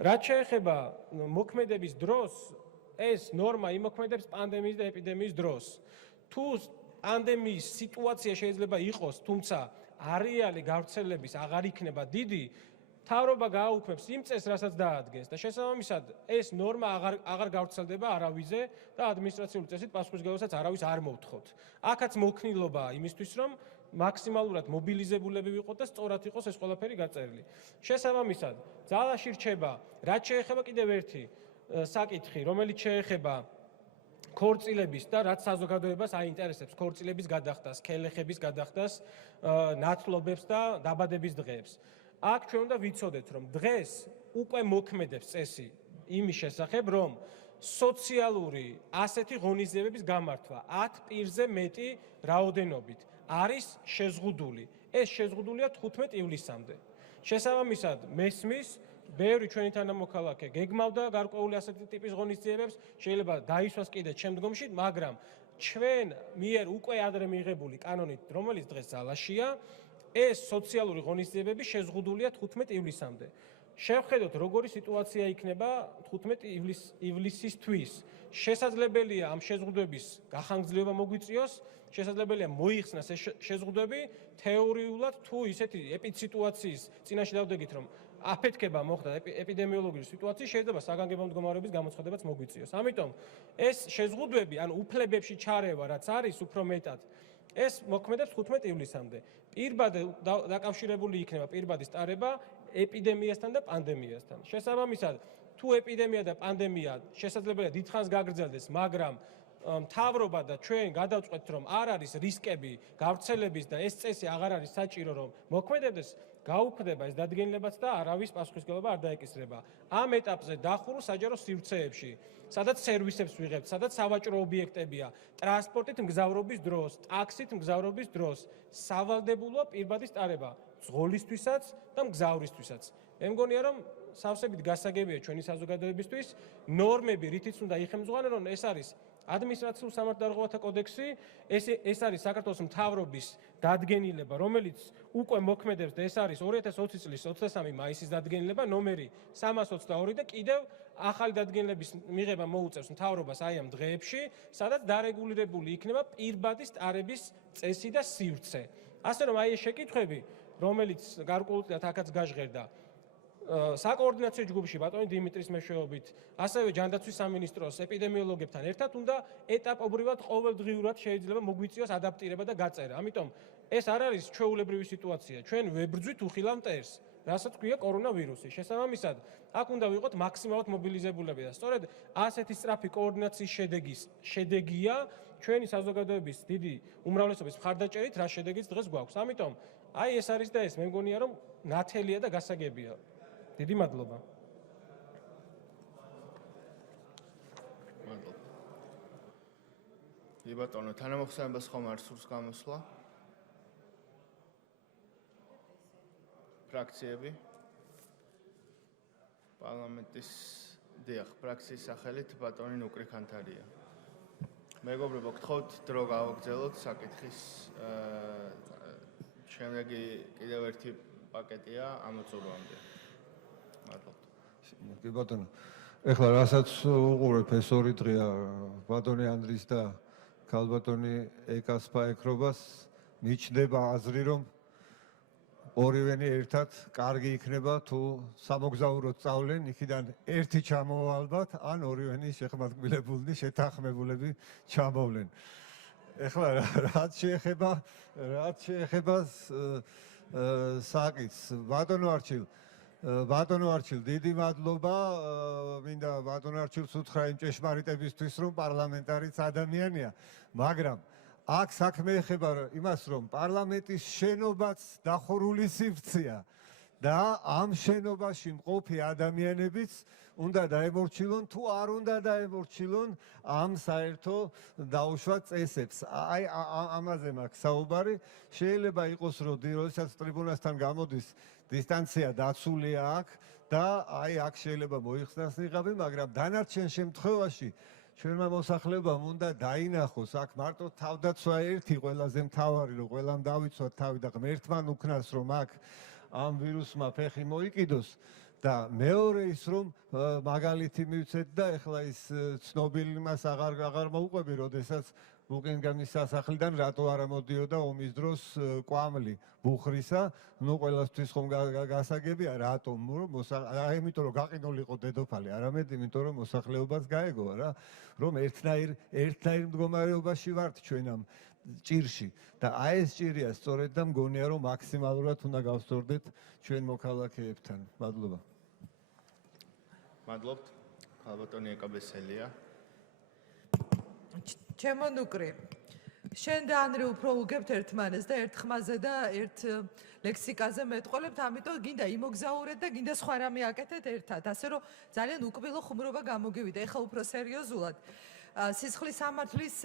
რაც შეეხება მოქმედების დროს, ეს ნორმა იმოქმედებს პანდემიის და ეპიდემიის დროს. თუ პანდემიის სიტუაცია შეიძლება იყოს, თუმცა არეალი გავრცელების აღარ იქნება დიდი, მთავრობა გააუქმებს იმ წესს, რასაც დაადგენს და შესაბამისად ეს ნორმა აღარ გავრცელდება არავიზე და ადმინისტრაციული წესით პასუხისმგებლობასაც არავის არ მოვთხოვთ. აქაც მოქნილობაა იმისთვის, რომ მაქსიმალურად მობილიზებულები ვიყოთ და სწორად იყოს ეს ყველაფერი გაწერილი. შესაბამისად, ძალაში რჩება, რაც შეეხება კიდევ ერთი საკითხი, რომელიც შეეხება ქორწილების და რაც საზოგადოებას აინტერესებს ქორწილების გადახდას, ქელეხების გადახდას, ნათლობებს და დაბადების დღეებს. აქ ჩვენ უნდა ვიცოდეთ, რომ დღეს უკვე მოქმედებს წესი იმის შესახებ, რომ სოციალური ასეთი ღონისძიებების გამართვა 10 პირზე მეტი რაოდენობით არის შეზღუდული. ეს შეზღუდულია 15 ივლისამდე. შესაბამისად, მესმის ბევრი ჩვენი თანამოქალაქე გეგმავდა გარკვეული ასეთი ტიპის ღონისძიებებს, შეიძლება დაისვას კიდე შემდგომში, მაგრამ ჩვენ მიერ უკვე ადრე მიღებული კანონით, რომელიც დღეს ძალაშია, ეს სოციალური ღონისძიებები შეზღუდულია 15 ივლისამდე. შევხედოთ, როგორი სიტუაცია იქნება 15 ივლისისთვის. შესაძლებელია ამ შეზღუდვების გახანგრძლივება მოგვიწიოს, შესაძლებელია მოიხსნას ეს შეზღუდვები თეორიულად თუ ისეთი ეპიდსიტუაციის წინაშე დავდეგით, რომ აფეთქება მოხდა ეპიდემიოლოგიური სიტუაციის, შეიძლება საგანგებო მდგომარეობის გამოცხადებაც მოგვიწიოს. ამიტომ ეს შეზღუდვები, ანუ უფლებებში ჩარევა, რაც არის უფრო მეტად, ეს მოქმედებს 15 ივლისამდე. პირბადე დაკავშირებული იქნება პირბადის სტარება ეპიდემიასთან და პანდემიასთან. შესაბამისად, თუ ეპიდემია და პანდემია შესაძლებელია დიდხანს გაგრძელდეს, მაგრამ მთავრობა და ჩვენ გადავწყვეტთ, რომ არ არის რისკები გავრცელების და ეს წესი აღარ არის საჭირო, რომ მოქმედებდეს, გაუქმდება ეს დადგენილებაც და არავის პასუხისმგებლობა არ დაეკისრება. ამ ეტაპზე დახურულ საჯარო სივრცეებში, სადაც სერვისებს ვიღებთ, სადაც სავაჭრო ობიექტებია, ტრანსპორტით მგზავრობის დროს, ტაქსით მგზავრობის დროს, სავალდებულოა პირბადის ტარება ძღოლისთვისაც და მგზავრისთვისაც. მე მგონია, რომ სავსებით გასაგებია ჩვენი საზოგადოებისთვის ნორმები, რითიც უნდა იხელმძღვანელონ, რომ ეს არის ადმინისტრაციულ სამართალდარღვევათა კოდექსი, ეს არის საქართველოს მთავრობის დადგენილება, რომელიც უკვე მოქმედებს და ეს არის 2020 წლის 23 მაისის დადგენილება ნომერი 322 და კიდევ ახალი დადგენილების მიღება მოუწევს მთავრობას აი ამ დღეებში, სადაც დარეგულირებული იქნება პირბადის ტარების წესი და სივრცე. ასე რომ აი ეს შეკითხვები, რომელიც გარკვეულწილად აქაც გაჟღერდა, საკოორდინაციო ჯგუფში ბატონი დიმიტრის მეშვეობით, ასევე ჯანდაცვის სამინისტროს ეპიდემიოლოგებთან ერთად უნდა ეტაპობრივად ყოველდღიურად შეიძლება მოგვიწიოს ადაპტირება და გაწერა. ამიტომ ეს არ არის ჩვეულებრივი სიტუაცია. ჩვენ ვებრძვით უხილავ მტერს, რასაც ქვია კორონავირუსი. შესაბამისად, აქ უნდა ვიყოთ მაქსიმალურად მობილიზებულები და სწორედ ასეთი სწრაფი კოორდინაციის შედეგია ჩვენი საზოგადოების დიდი უმრავლესობის მხარდაჭერით, რა შედეგიც დღეს გვაქვს. ამიტომ აი ეს არის და ეს მე მგონია, რომ ნათელია და გასაგებია. დიდი მადლობა. მადლობა. ბატონო, თანამოხსენებას ხომ არ სურს გამოსვლა? ფრაქციები? პარლამენტის დიახ, ფრაქციის სახელით ბატონი ნუკრი ხანთარია. მეგობრებო, გთხოვთ დრო გავაგრძელოთ საკითხის შემდეგი კიდევ ერთი პაკეტია ამოწურვამდე. კი ბატონო, ეხლა რასაც უყურებ ეს ორი დღეა ბატონი ანდრის და ქალბატონი ეკას ფაექრობას, მიჩნდება აზრი, რომ ორივენი ერთად კარგი იქნება თუ სამოგზაუროდ სწავლენ, იქიდან ერთი ჩამოვა ალბათ, ან ორივენი შეხმატკბილებულნი, შეთანხმებულები ჩამოვლენ. ეხლა რაც შეეხება საკითხს, ბატონო არჩილ, დიდი მადლობა. მინდა ბატონო არჩილს უთხრა იმ ჭეშმარიტებისთვის, რომ პარლამენტარიც ადამიანია, მაგრამ აქ საქმე ეხება იმას, რომ პარლამენტის შენობაც დახურული სივრცეა და ამ შენობაში მყოფი ადამიანებიც უნდა დაემორჩილონ თუ არ უნდა დაემორჩილონ ამ საერთო დაუშვათ წესებს. აი ამაზე მაქვს საუბარი. შეიძლება იყოს, რომ როდესაც ტრიბუნასთან გამოდის დისტანცია დაცულია აქ და აი აქ შეიძლება მოიხსნას ნიღაბი, მაგრამ დანარჩენ შემთხვევაში ჩვენმა მოსახლეობამ უნდა დაინახოს აქ მარტო თავდაცვა ერთი ყველაზე მთავარი, რომ ყველამ დავიცვათ თავი და ღმერთმან უქნას, რომ აქ ამ ვირუსმა ფეხი მოიკიდოს და მეორე ის, რომ მაგალითი მივცეთ და ეხლა ის ცნობილი მას აღარ მოუყვები, როდესაც ბუკინგემის სასახლიდან რატო არ ამოდიოდა ომის დროს კვამლი ბუხრისა, ნუ ყველასთვის ხომ გასაგებია რატომ, აი იმიტომ რომ გაყინულიყო დედოფალი, არამედ იმიტომ რომ მოსახლეობას გაეგოა რა, რომ ერთნაირ მდგომარეობაში ვართ ჩვენ ამ ჭირში და აი ეს ჭირია სწორედ და მგონია რომ მაქსიმალურად უნდა გავსწორდეთ ჩვენ მოქალაქეებთან. მადლობა. მადლობთ. ქალბატონი ეკა ბესელია. ჩემო ნუკრი, შენ და ანდრე უფრო უგებთ ერთმანეს და ერთ ხმაზე და ერთ ლექსიკაზე მეტყოლებთ, ამიტომ გინდა იმოგზაურეთ და გინდა სხვა რამე აკეთეთ ერთად, ასე რომ ძალიან უკბილო ხუმრობა გამოგივიდა. ეხლა უფრო სერიოზულად სისხლის სამართლის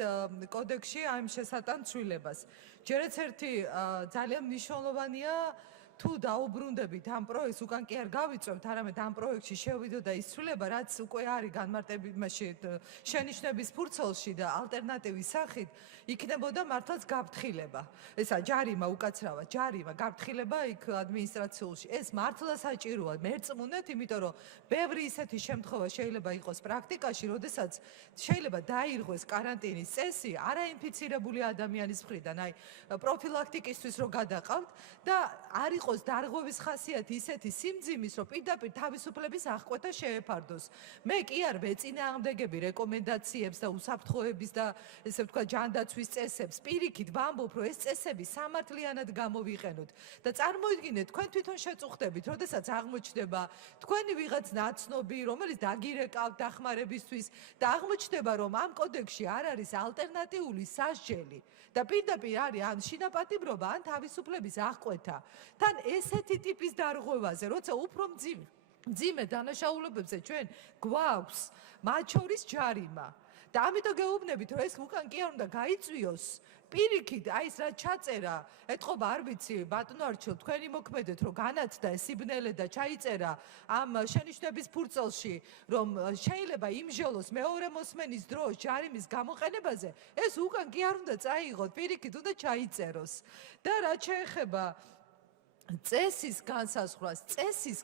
კოდექსში ამ შესატან ცვლილებას. ჯერაც ერთი ძალიან მნიშვნელოვანია თუ დაუბრუნდებით ამ პროექტს, უკან კი არ გავიწევთ, არამედ ამ პროექტში შევიდოდა ის ცვლილება, რაც უკვე არის განმარტებაში შენიშვნების ფურცელში და ალტერნატივის სახით იქნებოდა მართლაც გაფრთხილება. ესა ჯარიმა უკაცრავად, ჯარიმა, გაფრთხილება იქ ადმინისტრაციულში. ეს მართლა საჭიროა მერწმუნეთ, იმიტომ რომ ბევრი ისეთი შემთხვევა შეიძლება იყოს პრაქტიკაში, როდესაც შეიძლება დაირღვეს კარანტინის წესი არაინფიცირებული ადამიანის მხრიდან, აი პროფილაქტიკისთვის რო გადაყავთ და არ იყოს დარღვევის ხასიათი ისეთი სიმძიმის, რომ პირდაპირ თავისუფლების აღკვეთა შეეფარდოს. მე კი არ ვეწინააღმდეგები რეკომენდაციებს და უსაფრთხოების და ესე ვთქვათ ჯანდაცვის წესებს. პირიქით ვამბობ, რომ ეს წესები სამართლიანად გამოვიყენოთ და წარმოიდგინეთ, თქვენ თვითონ შეწუხდებით, როდესაც აღმოჩნდება თქვენი ვიღაც ნაცნობი, რომელიც დაგირეკავთ დახმარებისთვის და აღმოჩნდება, რომ ამ კოდექსში არ არის ალტერნატიული სასჯელი და პირდაპირ არის ან შინაპატიმრობა, ან თავისუფლების აღკვეთა. თან ესეთი ტიპის დარღვევაზე, როცა უფრო მძიმე დანაშაულებებზე ჩვენ გვაქვს მათ შორის ჯარიმა. და ამიტომ გეუბნებით, რომ ეს უკან კი არ უნდა გაიწვიოს. პირიქით, აი ეს რა ჩაწერა, ეთყობა არ ვიცი, ბატონო არჩილ, თქვენი მოქმედეთ, რომ განათდა სიბნელე და ჩაიწერა ამ შენიშვნების ფურცელში, რომ შეიძლება იმჟელოს მეორე მოსმენის დროს ჯარიმის გამოყენებაზე, ეს უკან კი არ უნდა წაიღოთ, პირიქით უნდა ჩაიწეროს. და რაც შეეხება წესის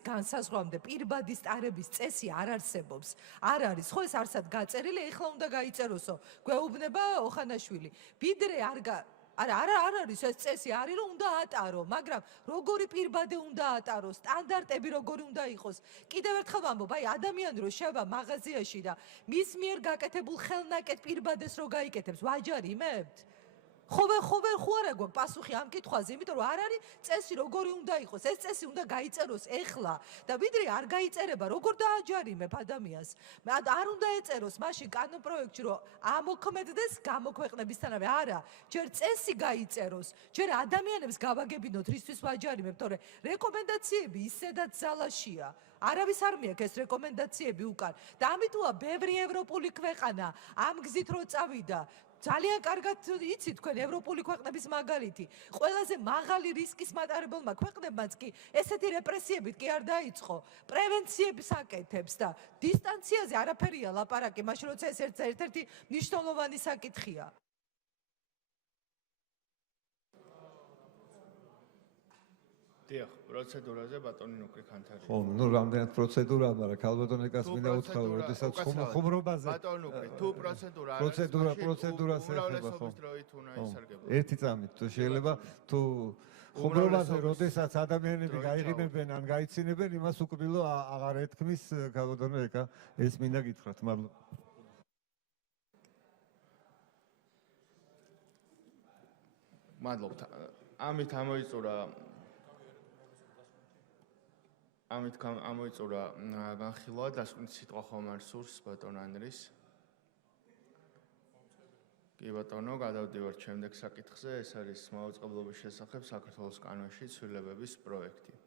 განსაზღვრამდე პირბადის ტარების წესი არ არსებობს. არ არის, ხო ეს არსად გაწერილი, ეხლა უნდა გაიწეროსო. გვეუბნება ოხანაშვილი. ვიდრე არ არის ეს წესი, არის რომ უნდა ატარო, მაგრამ როგორი პირბადე უნდა ატაროს, სტანდარტები როგორი უნდა იყოს. კიდევ ერთხელ ვამბობ, აი ადამიანი რო შევა მაღაზიაში და მის მიერ გაკეთებულ ხელნაკეთ პირბადეს რო გაიკეთებს, ვაჯარიმებთ? ხო არა გვაქვს პასუხი ამ კითხვაზე, იმიტომ რომ არ არის წესი როგორი უნდა იყოს. ეს წესი უნდა გაიწეროს ეხლა და ვიდრე არ გაიწერება, როგორ დააჯარიმებ ადამიანს? არ უნდა ეწეროს მაშინ კანონპროექტში, რომ ამოქმედდეს გამოქვეყნებისთანავე. არა, ჯერ წესი გაიწეროს, ჯერ ადამიანებს გავაგებინოთ, რისთვის ვაჯარიმებთ, თორე რეკომენდაციები ისედაც ძალაშია. არავის არ მიაქვს ეს რეკომენდაციები უკან და ამიტომა ბევრი ევროპული ქვეყანა ამ გზით რო წავიდა. ძალიან კარგად იცით თქვენ ევროპული ქვეყნების მაგალითი. ყველაზე მაღალი რისკის მატარებელმა ქვეყნებმაც კი ესეთი რეპრესიებით კი არ დაიწყო. პრევენციებს აკეთებს და დისტანციაზე არაფერია ლაპარაკი, მაშინ როცა ეს ერთ-ერთი მნიშვნელოვანი საკითხია. დიახ, პროცედურაზე ბატონი ნუკრი ხანთარი. ხო, ნუ რამდენად პროცედურა, მაგრამ ქალბატონიკას მინდა უთხრა, როდესაც ხუმრობაზე. ბატონი ნუკრი, თუ პროცედურა არის, პროცედურას ეხება, ხო. დროით უნდა ისარგებლოს. ერთი წამით თუ შეიძლება თუ ხუმრობაზე, როდესაც ადამიანები გაიღიმებენ ან გაიცინებენ, იმას უკბილო აღარ ეთქმის ქალბატონო ეკა, ეს მინდა გითხრათ, მადლობა. მადლობთ. ამით ამოიწურა განხილვა დასკვნითი სიტყვა ხომ არ სურს ბატონ ანდრის. კი ბატონო, გადავდივართ შემდეგ საკითხზე, ეს არის მაუწყებლობის შესახებ საქართველოს კანონში ცვლილებების პროექტი.